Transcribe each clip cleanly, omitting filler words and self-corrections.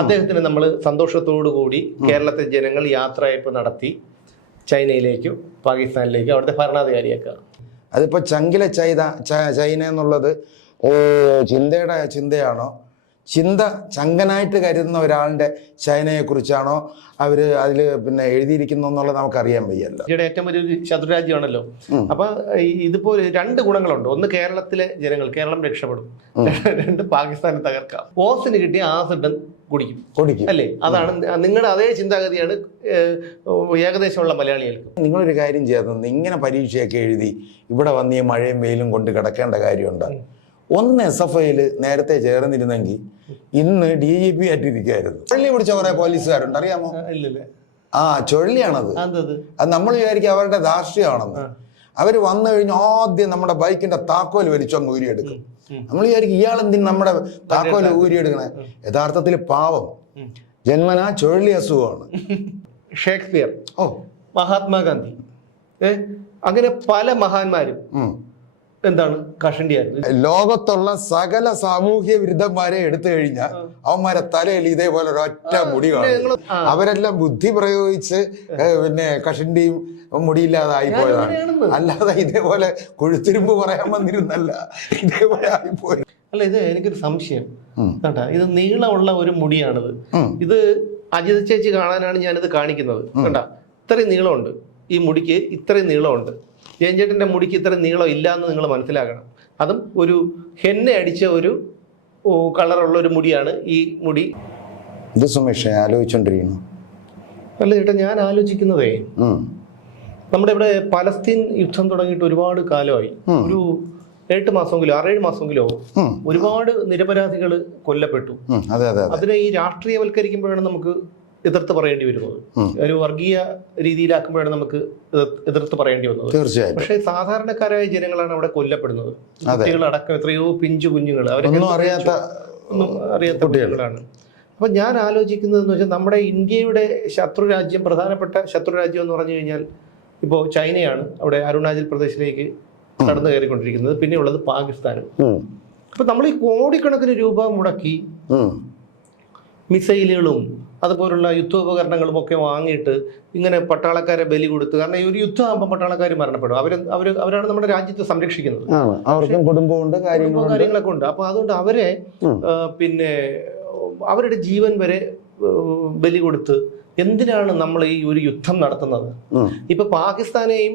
അദ്ദേഹത്തിന് നമ്മൾ സന്തോഷത്തോടു കൂടി കേരളത്തിലെ ജനങ്ങൾ യാത്രയപ്പ് നടത്തി ചൈനയിലേക്കും പാകിസ്ഥാനിലേക്കും അവിടുത്തെ ഭരണാധികാരിയാക്കുക. അതിപ്പോൾ ചങ്കിലെ ചൈന എന്നുള്ളത് ചിന്തയാണോ, ചിന്ത ചങ്കനായിട്ട് കരുതുന്ന ഒരാളുടെ ചൈനയെക്കുറിച്ചാണോ അവർ അതിൽ പിന്നെ എഴുതിയിരിക്കുന്നു എന്നുള്ളത് നമുക്കറിയാൻ വയ്യല്ലോ. ഇന്ത്യയുടെ ഏറ്റവും വലിയൊരു ശത്രുരാജ്യമാണല്ലോ. അപ്പൊ ഇതുപോലെ രണ്ട് ഗുണങ്ങളുണ്ട്. ഒന്ന്, കേരളത്തിലെ ജനങ്ങൾ, കേരളം രക്ഷപ്പെടും. രണ്ട്, പാകിസ്ഥാനെ തകർക്കാം. ഓസിന് കിട്ടിയ ആസിഡ് കുടിക്കും അല്ലേ? അതാണ് നിങ്ങളുടെ അതേ ചിന്താഗതിയാണ് ഏകദേശമുള്ള മലയാളികൾക്ക്. നിങ്ങളൊരു കാര്യം ചെയ്യാത്തത്, ഇങ്ങനെ പരീക്ഷയൊക്കെ എഴുതി ഇവിടെ വന്ന് ഈ മഴയും വെയിലും കൊണ്ട് കിടക്കേണ്ട കാര്യമുണ്ട്. ഒന്ന് SFIയിൽ നേരത്തെ ചേർന്നിരുന്നെങ്കിൽ ഇന്ന് DGP ആയിട്ടിരിക്കുകയായിരുന്നു. ചുഴലി പിടിച്ച കുറെ പോലീസുകാരുണ്ട്, അറിയാമോ? ചുഴലിയാണത്. അത് നമ്മൾ വിചാരിക്കും അവരുടെ ധാർഷ്ട്യമാണെന്ന്. അവർ വന്നു കഴിഞ്ഞ് ആദ്യം നമ്മുടെ ബൈക്കിന്റെ താക്കോൽ വലിച്ചങ്ങ് ഊരിയെടുക്കും. നമ്മൾ വിചാരിക്കും ഇയാളെന്തിന് നമ്മുടെ താക്കോൽ ഊരിയെടുക്കണേ. യഥാർത്ഥത്തിൽ പാവം, ജന്മനാ ചുഴലി അസുഖമാണ്. ഷേക്സ്പിയർ, മഹാത്മാഗാന്ധി, അങ്ങനെ പല മഹാന്മാരും എന്താണ് കഷണ്ടിയായിരുന്നു. ലോകത്തുള്ള സകല സാമൂഹ്യ വിരുദ്ധന്മാരെ എടുത്തു കഴിഞ്ഞാൽ അവന്മാരെ തലയിൽ ഇതേപോലെ ഒരൊറ്റ മുടി കാണും. അവരെല്ലാം ബുദ്ധി പ്രയോഗിച്ച് പിന്നെ കഷണ്ടിയും മുടിയില്ലാതായി പോയതാണ്. അല്ലാതെ ഇതേപോലെ കൊഴുത്തിരുമ്പ് പറയാൻ വന്നിരുന്നല്ല, ഇതേപോലെ ആയിപ്പോയി. അല്ല, ഇത് എനിക്കൊരു സംശയം കേട്ടാ. ഇത് നീളമുള്ള ഒരു മുടിയാണിത്. ഇത് അജിത ചേച്ചി കാണാനാണ് ഞാനിത് കാണിക്കുന്നത് കേട്ടാ. ഇത്രയും നീളമുണ്ട് ഈ മുടിക്ക്, ഇത്രയും നീളമുണ്ട്. ജയൻചേട്ടൻ്റെ മുടിക്ക് ഇത്രയും നീളം ഇല്ല എന്ന് നിങ്ങൾ മനസ്സിലാക്കണം. അതും ഒരു ഹെന്ന അടിച്ച ഒരു കളറുള്ള ഒരു മുടിയാണ് ഈ മുടി. ഇത് സുമേഷ് ആലോചിച്ചോണ്ടിരിക്കുന്നു. അല്ല ചേട്ടാ, ഞാൻ ആലോചിക്കുന്നതേ, നമ്മുടെ ഇവിടെ പലസ്തീൻ യുദ്ധം തുടങ്ങിയിട്ട് ഒരുപാട് കാലമായി. ഒരു 8 മാസമെങ്കിലോ 6-7 മാസമെങ്കിലോ ഒരുപാട് നിരപരാധികൾ കൊല്ലപ്പെട്ടു. അതിനെ ഈ രാഷ്ട്രീയവൽക്കരിക്കുമ്പോഴാണ് നമുക്ക് എതിർത്ത് പറയേണ്ടി വരുന്നത്. ഒരു വർഗീയ രീതിയിലാക്കുമ്പോഴാണ് നമുക്ക് എതിർത്ത് പറയേണ്ടി വന്നത്. തീർച്ചയായും. പക്ഷേ സാധാരണക്കാരായ ജനങ്ങളാണ് അവിടെ കൊല്ലപ്പെടുന്നത്. കുട്ടികളടക്കം എത്രയോ പിഞ്ചു കുഞ്ഞുങ്ങൾ, അവരൊന്നും അറിയാത്ത കുട്ടികളാണ്. അപ്പൊ ഞാൻ ആലോചിക്കുന്നതെന്ന് വെച്ചാൽ നമ്മുടെ ഇന്ത്യയുടെ ശത്രുരാജ്യം, പ്രധാനപ്പെട്ട ശത്രുരാജ്യം എന്ന് പറഞ്ഞു കഴിഞ്ഞാൽ ഇപ്പോൾ ചൈനയാണ്. അവിടെ അരുണാചൽ പ്രദേശിലേക്ക് കടന്നു കയറിക്കൊണ്ടിരിക്കുന്നത്. പിന്നെ ഉള്ളത് പാകിസ്ഥാനും. അപ്പൊ നമ്മൾ ഈ കോടിക്കണക്കിന് രൂപ മുടക്കി മിസൈലുകളും അതുപോലുള്ള യുദ്ധോപകരണങ്ങളും ഒക്കെ വാങ്ങിയിട്ട് ഇങ്ങനെ പട്ടാളക്കാരെ ബലി കൊടുത്ത്, കാരണം ഈ ഒരു യുദ്ധമാകുമ്പോൾ പട്ടാളക്കാർ മരണപ്പെടും. അവരാണ് നമ്മുടെ രാജ്യത്തെ സംരക്ഷിക്കുന്നത്. അവർക്കും കുടുംബമുണ്ട്, കാര്യങ്ങളൊക്കെ ഉണ്ട്. അപ്പൊ അതുകൊണ്ട് അവരെ പിന്നെ അവരുടെ ജീവൻ വരെ ബലി കൊടുത്ത് എന്തിനാണ് നമ്മൾ ഈ ഒരു യുദ്ധം നടത്തുന്നത്? ഇപ്പൊ പാകിസ്ഥാനെയും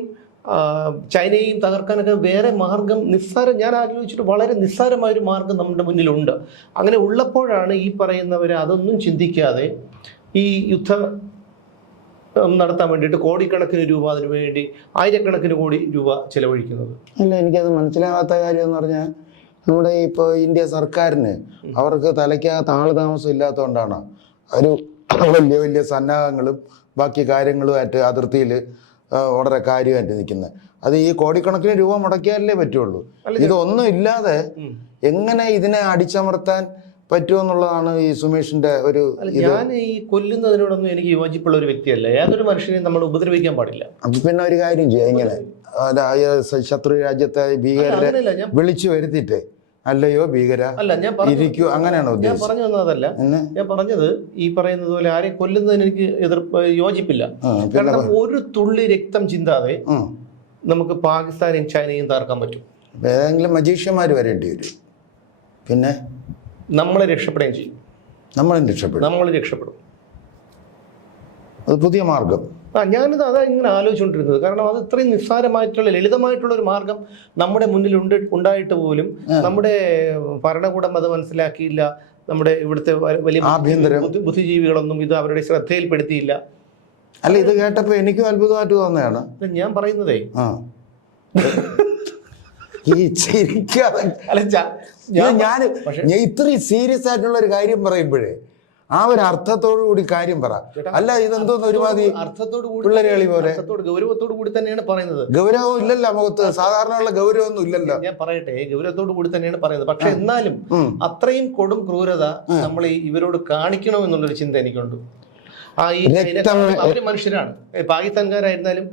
ചൈനയെയും തകർക്കാനൊക്കെ വേറെ മാർഗം ഞാൻ ആലോചിച്ചിട്ട് വളരെ നിസ്സാരമായൊരു മാർഗം നമ്മുടെ മുന്നിലുണ്ട്. അങ്ങനെ ഉള്ളപ്പോഴാണ് ഈ പറയുന്നവർ അതൊന്നും ചിന്തിക്കാതെ ഈ യുദ്ധം നടത്താൻ വേണ്ടിയിട്ട് കോടിക്കണക്കിന് രൂപ, അതിനു വേണ്ടി ആയിരക്കണക്കിന് കോടി രൂപ ചെലവഴിക്കുന്നത്. അല്ല, എനിക്കത് മനസ്സിലാകാത്ത കാര്യം എന്ന് പറഞ്ഞാൽ, നമ്മുടെ ഇപ്പോൾ ഇന്ത്യ സർക്കാരിന് അവർക്ക് തലയ്ക്കകത്ത് ആള് താമസം ഇല്ലാത്തതുകൊണ്ടാണ് ഒരു വലിയ വലിയ സന്നാഹങ്ങളും ബാക്കി കാര്യങ്ങളുമായിട്ട് അതിർത്തിയിൽ വളരെ കാര്യമായിട്ട് നിൽക്കുന്നത്. അത് ഈ കോടിക്കണക്കിന് രൂപ മുടക്കിയാലേ പറ്റുള്ളൂ. ഇതൊന്നും ഇല്ലാതെ എങ്ങനെ ഇതിനെ അടിച്ചമർത്താൻ പറ്റുമെന്നുള്ളതാണ് ഈ സുമേഷിന്റെ ഒരു. ഞാൻ ഈ കൊല്ലുന്നതിനോടൊന്നും എനിക്ക് യോജിപ്പുള്ള ഒരു വ്യക്തിയല്ല. ഏതൊരു മനുഷ്യനെയും നമ്മൾ ഉപദ്രവിക്കാൻ പാടില്ല. അപ്പൊ പിന്നെ ഒരു കാര്യം ചെയ്യാം, ഇങ്ങനെ ശത്രു രാജ്യത്തെ ഭീകരരെ വിളിച്ചു വരുത്തിയിട്ട്, അല്ലയോ ഭീകര ഇരിക്കൂ, അങ്ങനെയാണോ ഞാൻ പറഞ്ഞു വന്നതല്ല. ഞാൻ പറഞ്ഞത് ഈ പറയുന്നത് പോലെ ആരെയും കൊല്ലുന്നതിന് എനിക്ക് യോജിപ്പില്ല. കാരണം ഒരു തുള്ളി രക്തം ചിന്താതെ നമുക്ക് പാകിസ്ഥാനെയും ചൈനയും തകർക്കാൻ പറ്റും. ഏതെങ്കിലും മജീഷ്യന്മാർ വരേണ്ടി വരും. പിന്നെ നമ്മളെ രക്ഷപ്പെടുകയും ചെയ്യും. നമ്മൾ രക്ഷപ്പെടും. അത് പുതിയ മാർഗം. ഞാനിത് അതാ ഇങ്ങനെ ആലോചിച്ചുകൊണ്ടിരുന്നത്. കാരണം അത് ഇത്രയും നിസ്സാരമായിട്ടുള്ള ലളിതമായിട്ടുള്ള ഒരു മാർഗം നമ്മുടെ മുന്നിൽ ഉണ്ടായിട്ട് പോലും നമ്മുടെ ഭരണകൂടം അത് മനസ്സിലാക്കിയില്ല. നമ്മുടെ ഇവിടുത്തെ വലിയ ബുദ്ധിജീവികളൊന്നും ഇത് അവരുടെ ശ്രദ്ധയിൽപ്പെടുത്തിയില്ല. അല്ല, ഇത് കേട്ടപ്പോ എനിക്കും അത്ഭുതമായിട്ട് തോന്നുകയാണ്. ഞാൻ പറയുന്നതേ, ഞാൻ ഇത്രയും സീരിയസ് ആയിട്ടുള്ള ഒരു കാര്യം പറയുമ്പോഴേ ആ ഒരു അർത്ഥത്തോടു കൂടി കാര്യം പറ. അല്ല, ഇതെന്തോന്ന് ഒരുമാതിരി പിള്ളേരെ പോലെ ഗൗരവത്തോടു കൂടി തന്നെയാണ് പറയുന്നത്. ഗൗരവം ഇല്ലല്ലോ മുഖത്ത്, സാധാരണയുള്ള ഗൗരവമൊന്നും ഇല്ലല്ലോ. ഞാൻ പറയട്ടെ, ഗൗരവത്തോടു കൂടി തന്നെയാണ് പറയുന്നത്. പക്ഷെ എന്നാലും അത്രയും കൊടും ക്രൂരത നമ്മൾ ഇവരോട് കാണിക്കണം എന്നുള്ളൊരു ചിന്ത എനിക്കുണ്ട്. അവര് മനുഷ്യരാണ്. പാകിസ്ഥാൻകാരായിരുന്നാലും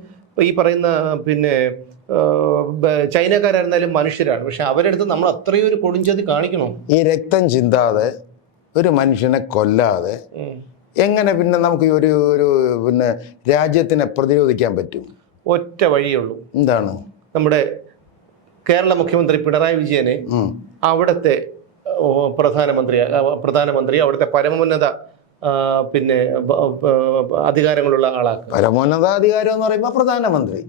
ഈ പറയുന്ന പിന്നെ ചൈനക്കാരായിരുന്നാലും മനുഷ്യരാണ്. പക്ഷെ അവരെടുത്ത് നമ്മൾ അത്രയും ഒരു കൊടുംചതി കാണിക്കണോ? ഈ രക്തം ചിന്താതെ ഒരു മനുഷ്യനെ കൊല്ലാതെ എങ്ങനെ പിന്നെ നമുക്ക് ഒരു ഒരു പിന്നെ രാജ്യത്തിനെ പ്രതിരോധിക്കാൻ പറ്റും? ഒറ്റ വഴിയേ ഉള്ളൂ. എന്താണ്? നമ്മുടെ കേരള മുഖ്യമന്ത്രി പിണറായി വിജയനെ അവിടുത്തെ പ്രധാനമന്ത്രി അവിടുത്തെ പരമോന്നത പിന്നെ അധികാരങ്ങളുള്ള ആളാക്കുക. പരമോന്നത അധികാരം എന്ന് പറയുമ്പോൾ പ്രധാനമന്ത്രി.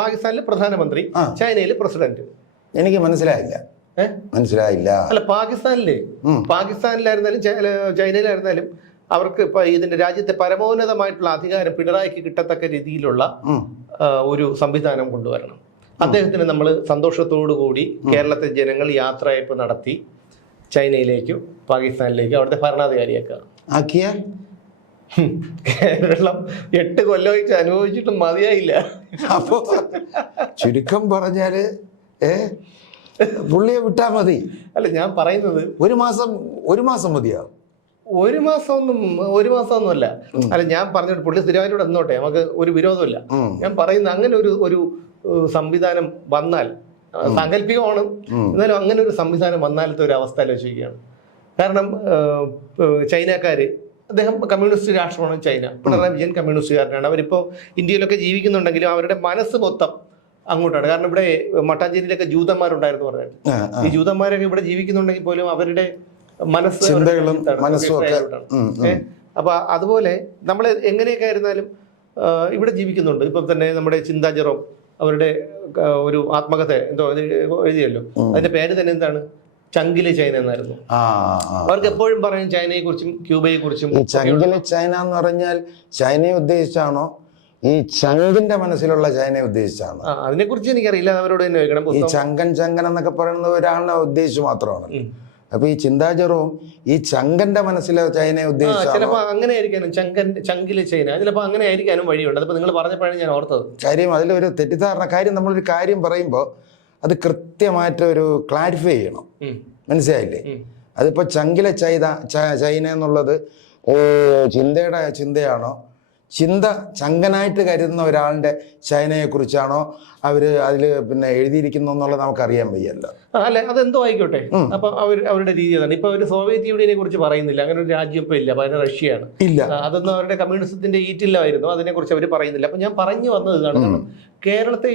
പാകിസ്ഥാനിലെ പ്രധാനമന്ത്രി, ചൈനയിലെ പ്രസിഡന്റ്. എനിക്ക് മനസ്സിലായില്ല. അല്ല, പാകിസ്ഥാനിലായിരുന്നാലും ചൈനയിലായിരുന്നാലും അവർക്ക് ഇപ്പൊ ഇതിന്റെ രാജ്യത്തെ പരമോന്നതമായിട്ടുള്ള അധികാരം പിണറായിക്ക് കിട്ടത്തക്ക രീതിയിലുള്ള ഒരു സംവിധാനം കൊണ്ടുവരണം. അദ്ദേഹത്തിന് നമ്മൾ സന്തോഷത്തോടു കൂടി കേരളത്തിലെ ജനങ്ങൾ യാത്രയപ്പ് നടത്തി ചൈനയിലേക്കും പാകിസ്ഥാനിലേക്കും അവിടുത്തെ ഭരണാധികാരിയാക്കുക. ആക്കിയാൽ കേരളം 8 കൊല്ലം അനുഭവിച്ചിട്ടും മതിയായില്ല. അപ്പോ ചുരുക്കം പറഞ്ഞാല് പുള്ളിയെ വിട്ടാ മതി. അല്ല, ഞാൻ പറയുന്നത് ഒരു മാസം മതിയാവും. ഒരു മാസമൊന്നുമല്ല. അല്ല, ഞാൻ പറഞ്ഞിട്ട് പുള്ളി സ്ഥിരമായിട്ട് വന്നോട്ടെ, നമുക്ക് ഒരു വിരോധമില്ല. ഞാൻ പറയുന്നത് അങ്ങനെ ഒരു സംവിധാനം വന്നാൽ, സാങ്കല്പികമാണ് എന്നാലും അങ്ങനെ ഒരു സംവിധാനം വന്നാലത്തെ ഒരു അവസ്ഥ ആലോചിക്കുകയാണ്. കാരണം ചൈനക്കാര്, അദ്ദേഹം കമ്മ്യൂണിസ്റ്റ് രാഷ്ട്രമാണ് ചൈന. പിണറായി വിജയൻ കമ്മ്യൂണിസ്റ്റുകാരനാണ്. അവരിപ്പോൾ ഇന്ത്യയിലൊക്കെ ജീവിക്കുന്നുണ്ടെങ്കിലും അവരുടെ മനസ്സ് മൊത്തം അങ്ങോട്ടാണ്. കാരണം ഇവിടെ മട്ടാഞ്ചേരിയിലൊക്കെ ജൂതന്മാരുണ്ടായിരുന്നു പറഞ്ഞിട്ട്. ഈ ജൂതന്മാരൊക്കെ ഇവിടെ ജീവിക്കുന്നുണ്ടെങ്കിൽ പോലും അവരുടെ അപ്പൊ അതുപോലെ നമ്മൾ എങ്ങനെയൊക്കെ ആയിരുന്നാലും ഇവിടെ ജീവിക്കുന്നുണ്ട്. ഇപ്പം തന്നെ നമ്മുടെ ചിന്താ ജെറോം അവരുടെ ഒരു ആത്മകഥ എന്തോ എഴുതിയല്ലോ, അതിന്റെ പേര് തന്നെ എന്താണ്? ചങ്കിലെ ചൈന എന്നായിരുന്നു. അവർക്ക് എപ്പോഴും പറയും ചൈനയെ കുറിച്ചും ക്യൂബയെ കുറിച്ചും. ചങ്കിലെ ചൈന എന്ന് പറഞ്ഞാൽ ചൈനയെ ഉദ്ദേശിച്ചാണോ ഈ ചങ്കിന്റെ മനസ്സിലുള്ള ചൈനയെ ഉദ്ദേശിച്ചാണോ? അതിനെ കുറിച്ച് എനിക്കറിയില്ല, അവരോട് തന്നെ ചോദിക്കണം. ഈ ചങ്കൻ എന്നൊക്കെ പറയുന്നത് ഒരാളുടെ ഉദ്ദേശിച്ച് മാത്രമാണ്. അപ്പൊ ഈ ചിന്താജറവും ഈ ചങ്കന്റെ മനസ്സിലെ ചൈനയെ ഉദ്ദേശിച്ച ചിലപ്പോ അങ്ങനെ ആയിരിക്കാനും, ചങ്കിലെ ചൈന ചിലപ്പോ അങ്ങനെ ആയിരിക്കാനും വഴിയുണ്ട്. അതിപ്പോ നിങ്ങൾ പറഞ്ഞപ്പോഴാണ് ഞാൻ ഓർത്തത്. കാര്യം അതിലൊരു തെറ്റിദ്ധാരണ. കാര്യം നമ്മളൊരു കാര്യം പറയുമ്പോൾ അത് കൃത്യമായിട്ട് ഒരു ക്ലാരിഫൈ ചെയ്യണം. മനസ്സിലായില്ലേ? അതിപ്പോ ചങ്കിലെ ചൈന എന്നുള്ളത് ചിന്തയുടെ ചിന്തയാണോ, ചിന്ത ചങ്കനായിട്ട് കരുതുന്ന ഒരാളുടെ ചൈനയെ കുറിച്ചാണോ അവര് അതിൽ പിന്നെ എഴുതിയിരിക്കുന്നു എന്നുള്ളത് നമുക്കറിയാൻ വയ്യല്ലോ. അല്ലെ, അതെന്തോ ആയിക്കോട്ടെ. അപ്പൊ അവരുടെ രീതി അതാണ്. ഇപ്പൊ അവര് സോവിയറ്റ് യൂണിയനെ കുറിച്ച് പറയുന്നില്ല, അങ്ങനെ ഒരു രാജ്യം ഇപ്പൊ ഇല്ല. അപ്പൊ അതിന് റഷ്യയാണ്. അതൊന്നും അവരുടെ കമ്മ്യൂണിസത്തിന്റെ ഈറ്റില്ലായിരുന്നു, അതിനെ കുറിച്ച് അവർ പറയുന്നില്ല. അപ്പൊ ഞാൻ പറഞ്ഞു വന്നത് ഇതാണ്. കേരളത്തെ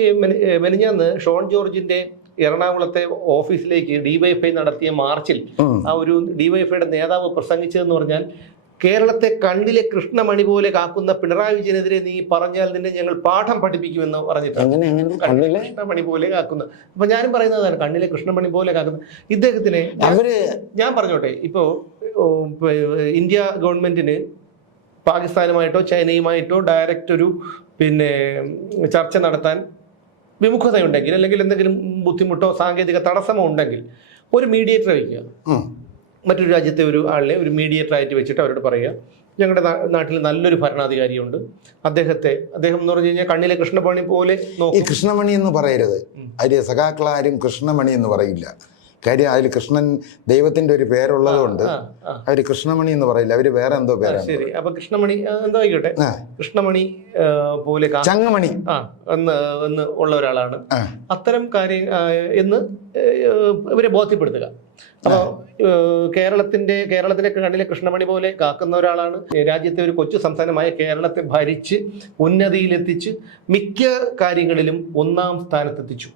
മെനിഞ്ഞാന്ന് ഷോൺ ജോർജിന്റെ എറണാകുളത്തെ ഓഫീസിലേക്ക് ഡിവൈഎഫ്ഐ നടത്തിയ മാർച്ചിൽ ആ ഒരു ഡിവൈഎഫ്ഐയുടെ നേതാവ് പ്രസംഗിച്ചതെന്ന് പറഞ്ഞാൽ, കേരളത്തെ കണ്ണിലെ കൃഷ്ണമണി പോലെ കാക്കുന്ന പിണറായി വിജയനെതിരെ നീ പറഞ്ഞാൽ നിന്നെ ഞങ്ങൾ പാഠം പഠിപ്പിക്കുമെന്ന് പറഞ്ഞിട്ടാണ്. കൃഷ്ണമണി പോലെ കാക്കുന്ന. അപ്പൊ ഞാനും പറയുന്നതാണ്, കണ്ണിലെ കൃഷ്ണമണി പോലെ കാക്കുന്ന ഇദ്ദേഹത്തിനെ ഞാൻ പറഞ്ഞോട്ടെ. ഇപ്പോ ഇന്ത്യ ഗവൺമെന്റിന് പാകിസ്ഥാനുമായിട്ടോ ചൈനയുമായിട്ടോ ഡയറക്റ്റ് ഒരു ചർച്ച നടത്താൻ വിമുഖതയുണ്ടെങ്കിൽ, അല്ലെങ്കിൽ എന്തെങ്കിലും ബുദ്ധിമുട്ടോ സാങ്കേതിക തടസ്സമോ ഉണ്ടെങ്കിൽ ഒരു മീഡിയേറ്റർ വയ്ക്കുക. മറ്റൊരു രാജ്യത്തെ ഒരു ആളിനെ ഒരു മീഡിയേറ്റർ ആയിട്ട് വെച്ചിട്ട് അവരോട് പറയുക, ഞങ്ങളുടെ നാട്ടിൽ നല്ലൊരു ഭരണാധികാരിയുണ്ട്, അദ്ദേഹം എന്ന് പറഞ്ഞു കഴിഞ്ഞാൽ കണ്ണിലെ കൃഷ്ണമണി പോലെ ഈ കൃഷ്ണമണി എന്ന് പറയരുത്. അതിൽ സഖാക്കളാരും കൃഷ്ണമണി എന്ന് പറയില്ല. കാര്യം അതിൽ കൃഷ്ണൻ ദൈവത്തിന്റെ ഒരു പേരുള്ളത് കൊണ്ട് അവര് കൃഷ്ണമണി എന്ന് പറയില്ല, അവര് വേറെ എന്തോ പേരാണ്. ശരി, അപ്പൊ കൃഷ്ണമണി എന്തോ ആയിക്കോട്ടെ, കൃഷ്ണമണി പോലെ ചങ്ങമണി എന്ന് ഉള്ള ഒരാളാണ്. അത്തരം കാര്യം എന്ന് ഇവരെ ബോധ്യപ്പെടുത്തുക. അപ്പോൾ കേരളത്തിന്റെ കണ്ണിലെ കൃഷ്ണമണി പോലെ കാക്കുന്ന ഒരാളാണ്. രാജ്യത്തെ ഒരു കൊച്ചു സംസ്ഥാനമായ കേരളത്തെ ഭരിച്ച് ഉന്നതിയിലെത്തിച്ച് മിക്ക കാര്യങ്ങളിലും ഒന്നാം സ്ഥാനത്തെത്തിച്ചു.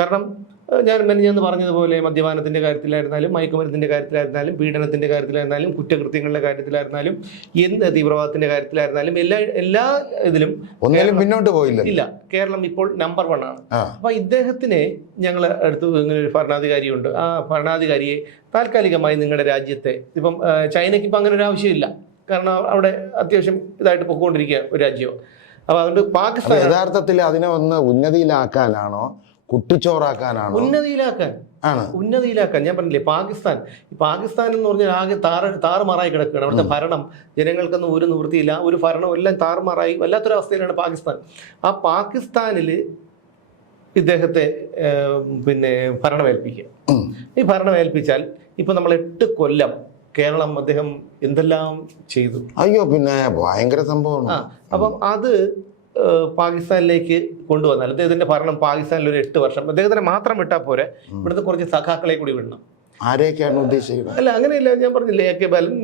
കാരണം ഞാൻ പറഞ്ഞതുപോലെ മദ്യപാനത്തിന്റെ കാര്യത്തിലായിരുന്നാലും, മയക്കുമരുന്നിന്റെ കാര്യത്തിലായിരുന്നാലും, പീഡനത്തിന്റെ കാര്യത്തിലായിരുന്നാലും, കുറ്റകൃത്യങ്ങളുടെ കാര്യത്തിലായിരുന്നാലും, തീവ്രവാദത്തിന്റെ കാര്യത്തിലായിരുന്നാലും എല്ലാ ഇതിലും മുന്നോട്ട് പോയില്ല. ഇല്ല, കേരളം ഇപ്പോൾ നമ്പർ 1 ആണ്. അപ്പൊ ഇദ്ദേഹത്തിനെ ഞങ്ങൾ അടുത്ത് ഇങ്ങനെ ഒരു ഭരണാധികാരിയുണ്ട്, ആ ഭരണാധികാരിയെ താൽക്കാലികമായി നിങ്ങളുടെ രാജ്യത്തെ, ഇപ്പം ചൈനയ്ക്ക് ഇപ്പം അങ്ങനെ ഒരു ആവശ്യമില്ല, കാരണം അവിടെ അത്യാവശ്യം ഇതായിട്ട് പൊക്കോണ്ടിരിക്കുക ഒരു രാജ്യം. അപ്പൊ അതുകൊണ്ട് പാകിസ്ഥാൻ യഥാർത്ഥത്തിൽ അതിനെ ഒന്ന് ഉന്നതിയിലാക്കാനാണോ കുട്ടിച്ചോറാക്കാനാണോ? ഉന്നതിയിലാക്കാൻ. ഞാൻ പറഞ്ഞില്ലേ, പാകിസ്ഥാൻ എന്ന് പറഞ്ഞാൽ ആകെ താറുമാറായി കിടക്കുകയാണ്. അവിടുത്തെ ഭരണം ജനങ്ങൾക്കൊന്നും ഒരു നിവൃത്തിയില്ല, ഒരു ഭരണം എല്ലാം താറുമാറായി വല്ലാത്തൊരവസ്ഥയിലാണ് പാകിസ്ഥാൻ. ആ പാകിസ്ഥാനിൽ ഇദ്ദേഹത്തെ ഭരണമേൽപ്പിക്കുക. ഈ ഭരണമേൽപ്പിച്ചാൽ ഇപ്പൊ നമ്മൾ 8 കൊല്ലം കേരളം അദ്ദേഹം എന്തെല്ലാം ചെയ്തു. അയ്യോ, പിന്നെ ഭയങ്കര സംഭവമാണ്. അപ്പം അത് പാകിസ്ഥാനിലേക്ക് കൊണ്ടുവന്നാൽ അദ്ദേഹത്തിന്റെ ഭരണം പാകിസ്ഥാനിൽ ഒരു 8 വർഷം അദ്ദേഹത്തിനെ മാത്രം വിട്ടാൽ പോരെ, ഇവിടുത്തെ കുറച്ച് സഖാക്കളെ കൂടി വിടണം. ആരെയൊക്കെയാണ് ഉദ്ദേശിക്കുന്നത്? അല്ല അങ്ങനെയല്ല, ഞാൻ പറഞ്ഞില്ലേ, AK ബാലൻ,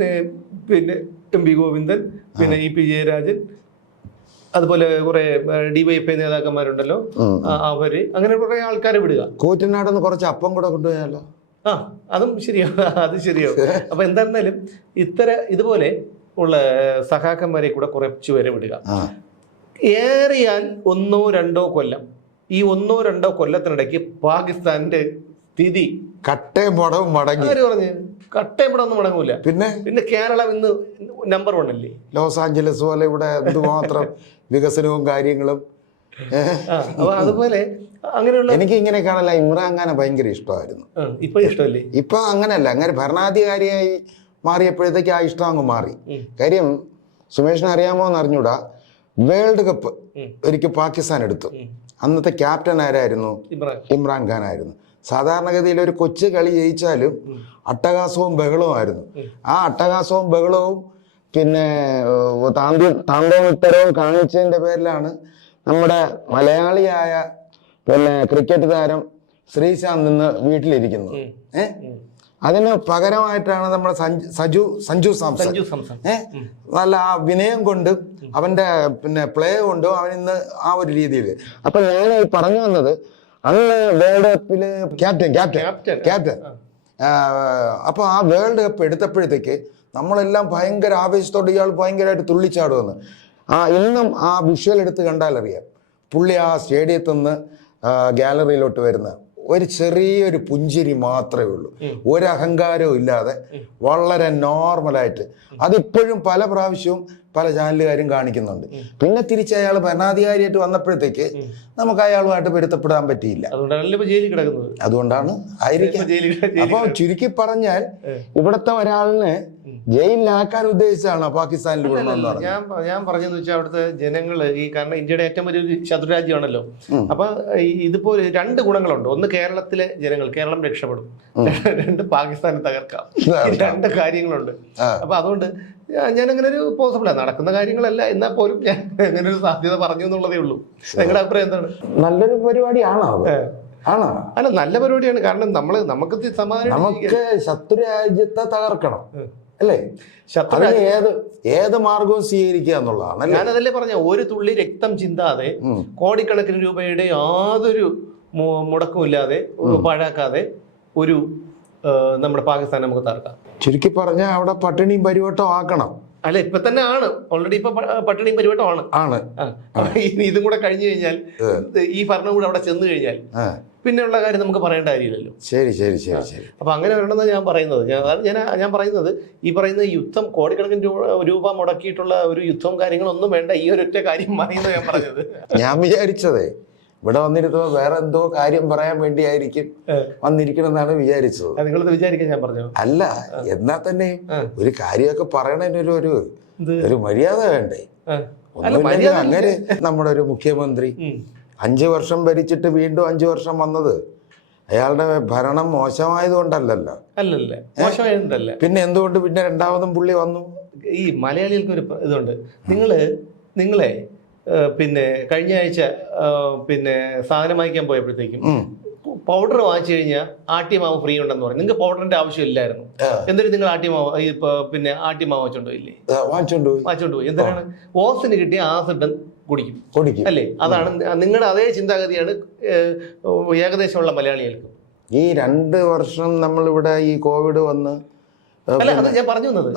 പിന്നെ MV ഗോവിന്ദൻ, പിന്നെ EP ജയരാജൻ, അതുപോലെ കുറെ DYFI നേതാക്കന്മാരുണ്ടല്ലോ, അവര്, അങ്ങനെ കുറെ ആൾക്കാരെ വിടുക. കൂറ്റനാടെന്ന് കുറച്ച് അപ്പം കൂടെ കൊണ്ടുപോയാലോ? അതും ശരിയാവും, അത് ശരിയാവും. അപ്പൊ എന്തായിരുന്നാലും ഇതുപോലെ ഉള്ള സഖാക്കന്മാരെ കൂടെ കുറച്ചു പേരെ വിടുക. ഏറിയാൽ 1-2 കൊല്ലം, ഈ 1-2 കൊല്ലത്തിനിടയ്ക്ക് പാകിസ്ഥാന്റെ സ്ഥിതി കട്ടയും പടവും മടങ്ങി. ആര് പറഞ്ഞു? കട്ടയും പടം ഒന്നും മടങ്ങൂല. പിന്നെ കേരളം ഇന്ന് നമ്പർ 1 അല്ലേ? ലോസ് ആഞ്ചലസ് പോലെ ഇവിടെ എന്തുമാത്രം വികസനവും കാര്യങ്ങളും. അപ്പൊ അതുപോലെ അങ്ങനെയുള്ള, എനിക്ക് ഇങ്ങനെ കാണല ഇമ്രാൻഖാനെ ഭയങ്കര ഇഷ്ടമായിരുന്നു. ഇപ്പൊ ഇഷ്ടമല്ലേ? ഇപ്പൊ അങ്ങനെയല്ല, അങ്ങനെ ഭരണാധികാരിയായി മാറിയപ്പോഴത്തേക്ക് ആ ഇഷ്ടം അങ്ങ് മാറി. കാര്യം സുമേഷിനെ അറിയാമോ എന്ന് അറിഞ്ഞൂടാ, വേൾഡ് കപ്പ് ഒരിക്കൽ പാകിസ്ഥാൻ എടുത്തു. അന്നത്തെ ക്യാപ്റ്റൻ ആരായിരുന്നു? ഇമ്രാൻഖാൻ ആയിരുന്നു. സാധാരണഗതിയിൽ ഒരു കൊച്ചു കളി ജയിച്ചാലും അട്ടഹാസവും ബഹളവും ആയിരുന്നു. ആ അട്ടഹാസവും ബഹളവും പിന്നെ താന്തവും ഉത്തരവും കാണിച്ചതിന്റെ പേരിലാണ് നമ്മുടെ മലയാളിയായ പിന്നെ ക്രിക്കറ്റ് താരം ശ്രീശാന്ത് നിന്ന് വീട്ടിലിരിക്കുന്നത്. അതിന് പകരമായിട്ടാണ് നമ്മുടെ സഞ്ജു സാംസൺ നല്ല ആ വിനയം കൊണ്ട് അവന്റെ പിന്നെ പ്ലേ കൊണ്ടും അവൻ ഇന്ന് ആ ഒരു രീതിയിൽ. അപ്പൊ ഞാൻ ഈ പറഞ്ഞു വന്നത്, അന്ന് വേൾഡ് കപ്പില് ക്യാപ്റ്റൻ അപ്പൊ ആ വേൾഡ് കപ്പ് എടുത്തപ്പോഴത്തേക്ക് നമ്മളെല്ലാം ഭയങ്കര ആവേശത്തോടെ ഇയാൾ ഭയങ്കരമായിട്ട് തുള്ളിച്ചാടുമെന്ന്. ഇന്നും ആ വിഷ്വൽ എടുത്ത് കണ്ടാലറിയാം. പുള്ളി ആ സ്റ്റേഡിയത്തിൽ നിന്ന് ഗാലറിയിലോട്ട് വരുന്ന ഒരു ചെറിയൊരു പുഞ്ചിരി മാത്രമേ ഉള്ളൂ, ഒരു അഹങ്കാരവും ഇല്ലാതെ വളരെ നോർമലായിട്ട്. അതിപ്പോഴും പല പ്രാവശ്യവും പല ചാനലുകാരും കാണിക്കുന്നുണ്ട്. പിന്നെ തിരിച്ച് അയാൾ ഭരണാധികാരിയായിട്ട് വന്നപ്പോഴത്തേക്ക് നമുക്ക് അയാളുമായിട്ട് പൊരുത്തപ്പെടാൻ പറ്റിയില്ല. അതുകൊണ്ടാണ് ആയിരിക്കാം. അപ്പൊ ചുരുക്കി പറഞ്ഞാൽ ഇവിടുത്തെ ഒരാളിനെ ജയിലിലാക്കാൻ ഉദ്ദേശിച്ചാണ് പാകിസ്ഥാനിൽ വിടണമെന്ന് ഞാൻ പറഞ്ഞെന്ന് വെച്ചാൽ, അവിടുത്തെ ജനങ്ങള് കാരണം ഇന്ത്യയുടെ ഏറ്റവും വലിയൊരു ശത്രുരാജ്യമാണല്ലോ. അപ്പൊ ഇതുപോലെ 2 ഗുണങ്ങളുണ്ട്. ഒന്ന്, കേരളത്തിലെ ജനങ്ങൾ, കേരളം രക്ഷപ്പെടും. 2, പാകിസ്ഥാനെ തകർക്കാം. 2 കാര്യങ്ങളുണ്ട്. അപ്പൊ അതുകൊണ്ട് ഞാൻ അങ്ങനെ ഒരു പോസിബിളാണ്, നടക്കുന്ന കാര്യങ്ങളല്ല, എന്നാൽ പോലും ഞാൻ അങ്ങനെ ഒരു സാധ്യത പറഞ്ഞു എന്നുള്ളതേ ഉള്ളൂ. നിങ്ങളുടെ അഭിപ്രായം എന്താണ്? നല്ലൊരു പരിപാടിയാണോ? അല്ല, നല്ല പരിപാടിയാണ്. കാരണം നമുക്ക് സമാധാനം, നമുക്ക് ശത്രുരാജ്യത്തെ തകർക്കണം അല്ലേ? ഏത് മാർഗവും സ്വീകരിക്കുക എന്നുള്ളതാണ്. ഞാനതല്ലേ പറഞ്ഞ, ഒരു തുള്ളി രക്തം ചിന്താതെ കോടിക്കണക്കിന് രൂപയുടെ യാതൊരു മുടക്കവും ഇല്ലാതെ പാഴാക്കാതെ ഒരു നമ്മുടെ പാകിസ്ഥാൻ നമുക്ക് തകർക്കാം. ചുരുക്കി പറഞ്ഞാൽ അവിടെ പട്ടിണിയും പരിവട്ടവും ആക്കണം. അല്ല, ഇപ്പൊ തന്നെ ആണ്, ഓൾറെഡി ഇപ്പൊ പട്ടിണിയും പരിവട്ടമാണ്. ഇതും കൂടെ കഴിഞ്ഞു കഴിഞ്ഞാൽ, ഈ ഭരണം കൂടെ അവിടെ ചെന്ന് കഴിഞ്ഞാൽ പിന്നെയുള്ള കാര്യം നമുക്ക് പറയേണ്ട കാര്യമില്ലല്ലോ. ശരി ശരി ശരി ശരി. അപ്പൊ അങ്ങനെ വരണമെന്ന് ഞാൻ പറയുന്നത്. ഞാൻ പറയുന്നത്, ഈ പറയുന്ന യുദ്ധം, കോടിക്കണക്കിന് രൂപ മുടക്കിയിട്ടുള്ള ഒരു യുദ്ധവും കാര്യങ്ങളൊന്നും വേണ്ട, ഈ ഒരൊറ്റ കാര്യം പറയുന്നത് ഞാൻ പറഞ്ഞത്. ഞാൻ വിചാരിച്ചതേ ഇവിടെ വന്നിരുന്നോ വേറെ എന്തോ കാര്യം പറയാൻ വേണ്ടിയായിരിക്കും വന്നിരിക്കണമെന്നാണ് വിചാരിച്ചത്. നിങ്ങളത് വിചാരിക്കാൻ ഞാൻ പറഞ്ഞു. അല്ല, എന്നാ തന്നെ ഒരു കാര്യമൊക്കെ പറയണതിനൊരു ഒരു മര്യാദ വേണ്ടേ? അങ്ങനെ നമ്മുടെ ഒരു മുഖ്യമന്ത്രി 5 വർഷം ഭരിച്ചിട്ട് വീണ്ടും 5 വർഷം വന്നത് അയാളുടെ ഭരണം മോശമായത് കൊണ്ടല്ലല്ലോ. പിന്നെ എന്തുകൊണ്ട് പിന്നെ രണ്ടാമതും പുള്ളി വന്നു? ഈ മലയാളികൾക്ക് ഒരു ഇതുണ്ട്. നിങ്ങളെ പിന്നെ കഴിഞ്ഞ ആഴ്ച പിന്നെ സാധനം വാങ്ങിക്കാൻ പോയപ്പോഴത്തേക്കും പൗഡർ വാങ്ങിച്ചു കഴിഞ്ഞാൽ ആട്ടിയമാവ് ഫ്രീ ഉണ്ടെന്ന് പറഞ്ഞു. നിങ്ങൾക്ക് പൗഡറിന്റെ ആവശ്യമില്ലായിരുന്നു. എന്തൊരു നിങ്ങൾ പിന്നെ ആട്ടിയമാവ് വാങ്ങിച്ചോണ്ട് പോയി. എന്തിനാണ്? ഓസിന് കിട്ടിയ ആസിഡ് കുടിക്കും അല്ലേ? അതാണ് നിങ്ങളുടെ അതേ ചിന്താഗതിയാണ് ഏകദേശമുള്ള മലയാളികൾക്ക്. ഈ 2 വർഷം നമ്മളിവിടെ ഈ കോവിഡ് വന്ന്, അല്ല, അത് ഞാൻ പറഞ്ഞു തന്നത്,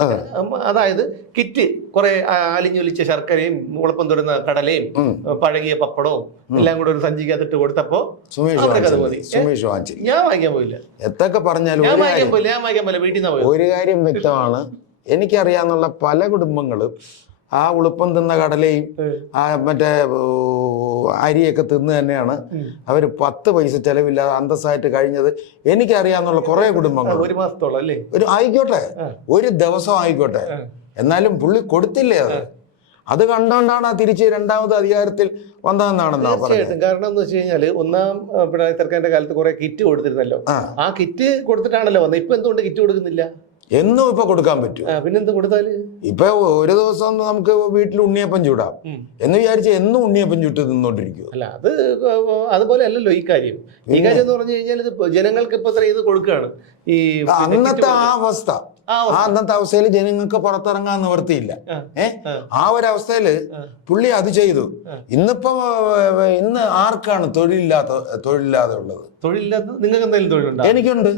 അതായത് കിറ്റ് കുറെ അലിഞ്ഞൊലിച്ച ശർക്കരയും മുളപ്പം തുറന്ന കടലയും പഴകിയ പപ്പടവും എല്ലാം കൂടെ ഒരു സഞ്ചിക്കകത്തിട്ട് കൊടുത്തപ്പോ ഞാൻ വാങ്ങിക്കാൻ പോയില്ല. എത്തൊക്കെ പറഞ്ഞാലും ഞാൻ വാങ്ങിക്കാൻ പോയില്ല. വീട്ടിൽ നിന്ന് പോയി. ഒരു കാര്യം വ്യക്തമാണ്, എനിക്കറിയാന്നുള്ള പല കുടുംബങ്ങളും ആ ഉളുപ്പം തിന്ന കടലയും ആ മറ്റേ അരിയൊക്കെ തിന്ന് തന്നെയാണ് അവർ 10 പൈസ ചെലവില്ലാതെ അന്തസ്സായിട്ട് കഴിഞ്ഞത്. എനിക്കറിയാന്നുള്ള കുറെ കുടുംബങ്ങൾ 1 മാസത്തോളം അല്ലേ, ആയിക്കോട്ടെ, 1 ദിവസം ആയിക്കോട്ടെ, എന്നാലും പുള്ളി കൊടുത്തില്ലേ. അത് കണ്ടോണ്ടാണ് തിരിച്ച് രണ്ടാമത് അധികാരത്തിൽ വന്നതെന്നാണെന്നാ പറയുന്നത്. കാരണം എന്ന് വെച്ച് കഴിഞ്ഞാല്, ഒന്നാം പിണറായി സർക്കാരിന്റെ കാലത്ത് കുറെ കിറ്റ് കൊടുത്തിരുന്നല്ലോ. ആ കിറ്റ് കൊടുത്തിട്ടാണല്ലോ വന്നത്. ഇപ്പൊ എന്തുകൊണ്ട് കിറ്റ് കൊടുക്കുന്നില്ല? എന്നും ഇപ്പൊ കൊടുക്കാൻ പറ്റും. പിന്നെന്ത് കൊടുത്താല് ഇപ്പൊ ഒരു ദിവസം നമുക്ക് വീട്ടിൽ ഉണ്ണിയപ്പം ചൂടാം എന്ന് വിചാരിച്ച എന്നും ഉണ്ണിയപ്പം ചുട്ട് തിന്നോണ്ടിരിക്കും. അല്ല അത് അതുപോലെ അല്ലല്ലോ ഈ കാര്യം. ഈ കാര്യം എന്ന് പറഞ്ഞു കഴിഞ്ഞാൽ ഇത് ജനങ്ങൾക്ക് ഇപ്പൊ ഇത് കൊടുക്കുകയാണ്. ഈ അന്നത്തെ ആ അവസ്ഥ, അന്നത്തെ അവസ്ഥയിൽ ജനങ്ങൾക്ക് പുറത്തിറങ്ങാൻ നിവർത്തിയില്ല. ആ ഒരു അവസ്ഥയില് പുള്ളി അത് ചെയ്തു. ഇന്ന് ആർക്കാണ് തൊഴിലില്ലാതെ ഉള്ളത്? തൊഴിലില്ലാത്ത നിങ്ങൾക്ക് എന്തെങ്കിലും തൊഴിലുണ്ടോ? എനിക്കുണ്ട്.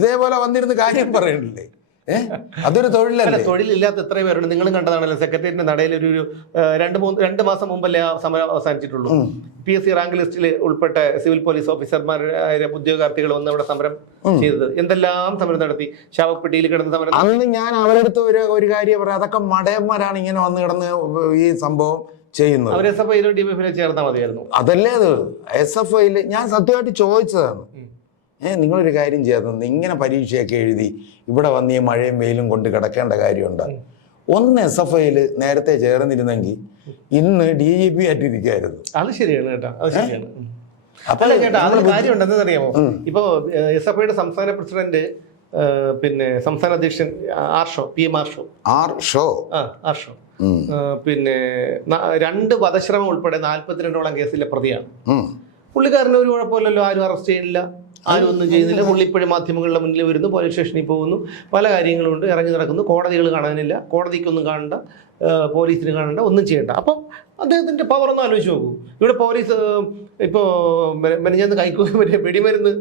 ഇതേപോലെ വന്നിരുന്ന് കാര്യം പറയണില്ലേ? അതൊരു തൊഴിലല്ല. തൊഴിലില്ലാത്ത എത്ര പേരുണ്ട്? നിങ്ങളും കണ്ടതാണല്ലോ, സെക്രട്ടേറിയറ്റിന്റെ നടയിൽ ഒരു 2 മാസം മുമ്പല്ലേ ആ സമരം അവസാനിച്ചിട്ടുള്ളൂ. PSC റാങ്ക് ലിസ്റ്റിൽ ഉൾപ്പെട്ട സിവിൽ പോലീസ് ഓഫീസർമാരായ ഉദ്യോഗാർത്ഥികൾ വന്ന് അവിടെ സമരം ചെയ്തത്. എന്തെല്ലാം സമരം നടത്തി, ശവപ്പെട്ടിയിൽ കിടന്ന സമരം. അന്ന് ഞാൻ അവരടുത്ത് ഒരു കാര്യം പറയാം, അതൊക്കെ മടയന്മാരാണ് ഇങ്ങനെ വന്ന് കിടന്ന് ഈ സംഭവം ചെയ്യുന്നത്. അവർ SFIയിലോ DYFIയിലോ ചേർന്നാൽ മതിയായിരുന്നു. അതല്ലേ അത് SFIയിൽ ഞാൻ സത്യമായിട്ട് ചോദിച്ചതാണ്. നിങ്ങളൊരു കാര്യം ചെയ്യാത്തത്, ഇങ്ങനെ പരീക്ഷയൊക്കെ എഴുതി ഇവിടെ വന്ന് ഈ മഴയും വെയിലും കൊണ്ട് കിടക്കേണ്ട കാര്യമുണ്ട്. ഒന്ന് SFIയിൽ നേരത്തെ ചേർന്നിരുന്നെങ്കിൽ ഇന്ന് DGP ആയിട്ടിരിക്കുമായിരുന്നു. അത് ശരിയാണ് കേട്ടോ, അത് ശരിയാണ്. അപ്പൊ കേട്ടോ അത് കാര്യം ഉണ്ടെന്നറിയാമോ? ഇപ്പൊ SFIയുടെ സംസ്ഥാന പ്രസിഡന്റ് പിന്നെ സംസ്ഥാന അധ്യക്ഷൻ PM ആർഷോ പിന്നെ 2 വധശ്രമം ഉൾപ്പെടെ 42ഓളം കേസിലെ പ്രതിയാണ്. പുള്ളിക്കാരന് ഒരു കുഴപ്പമില്ലല്ലോ, ആരും അറസ്റ്റ് ചെയ്യണില്ല, ആരും ഒന്നും ചെയ്യുന്നില്ല. പുള്ളി ഇപ്പോഴും മാധ്യമങ്ങളുടെ മുന്നിൽ വരുന്നു, പോലീസ് സ്റ്റേഷനിൽ പോകുന്നു, പല കാര്യങ്ങളുണ്ട്, ഇറങ്ങി നടക്കുന്നു. കോടതികൾ കാണാനില്ല, കോടതിക്കൊന്നും കാണണ്ട, പോലീസിന് കാണണ്ട, ഒന്നും ചെയ്യണ്ട. അപ്പം അദ്ദേഹത്തിൻ്റെ പവർ ഒന്ന് ആലോചിച്ച് നോക്കൂ. ഇവിടെ പോലീസ് ഇപ്പോൾ മെനഞ്ഞാന്ന് കൈക്കൂലി വെടിമരുന്ന്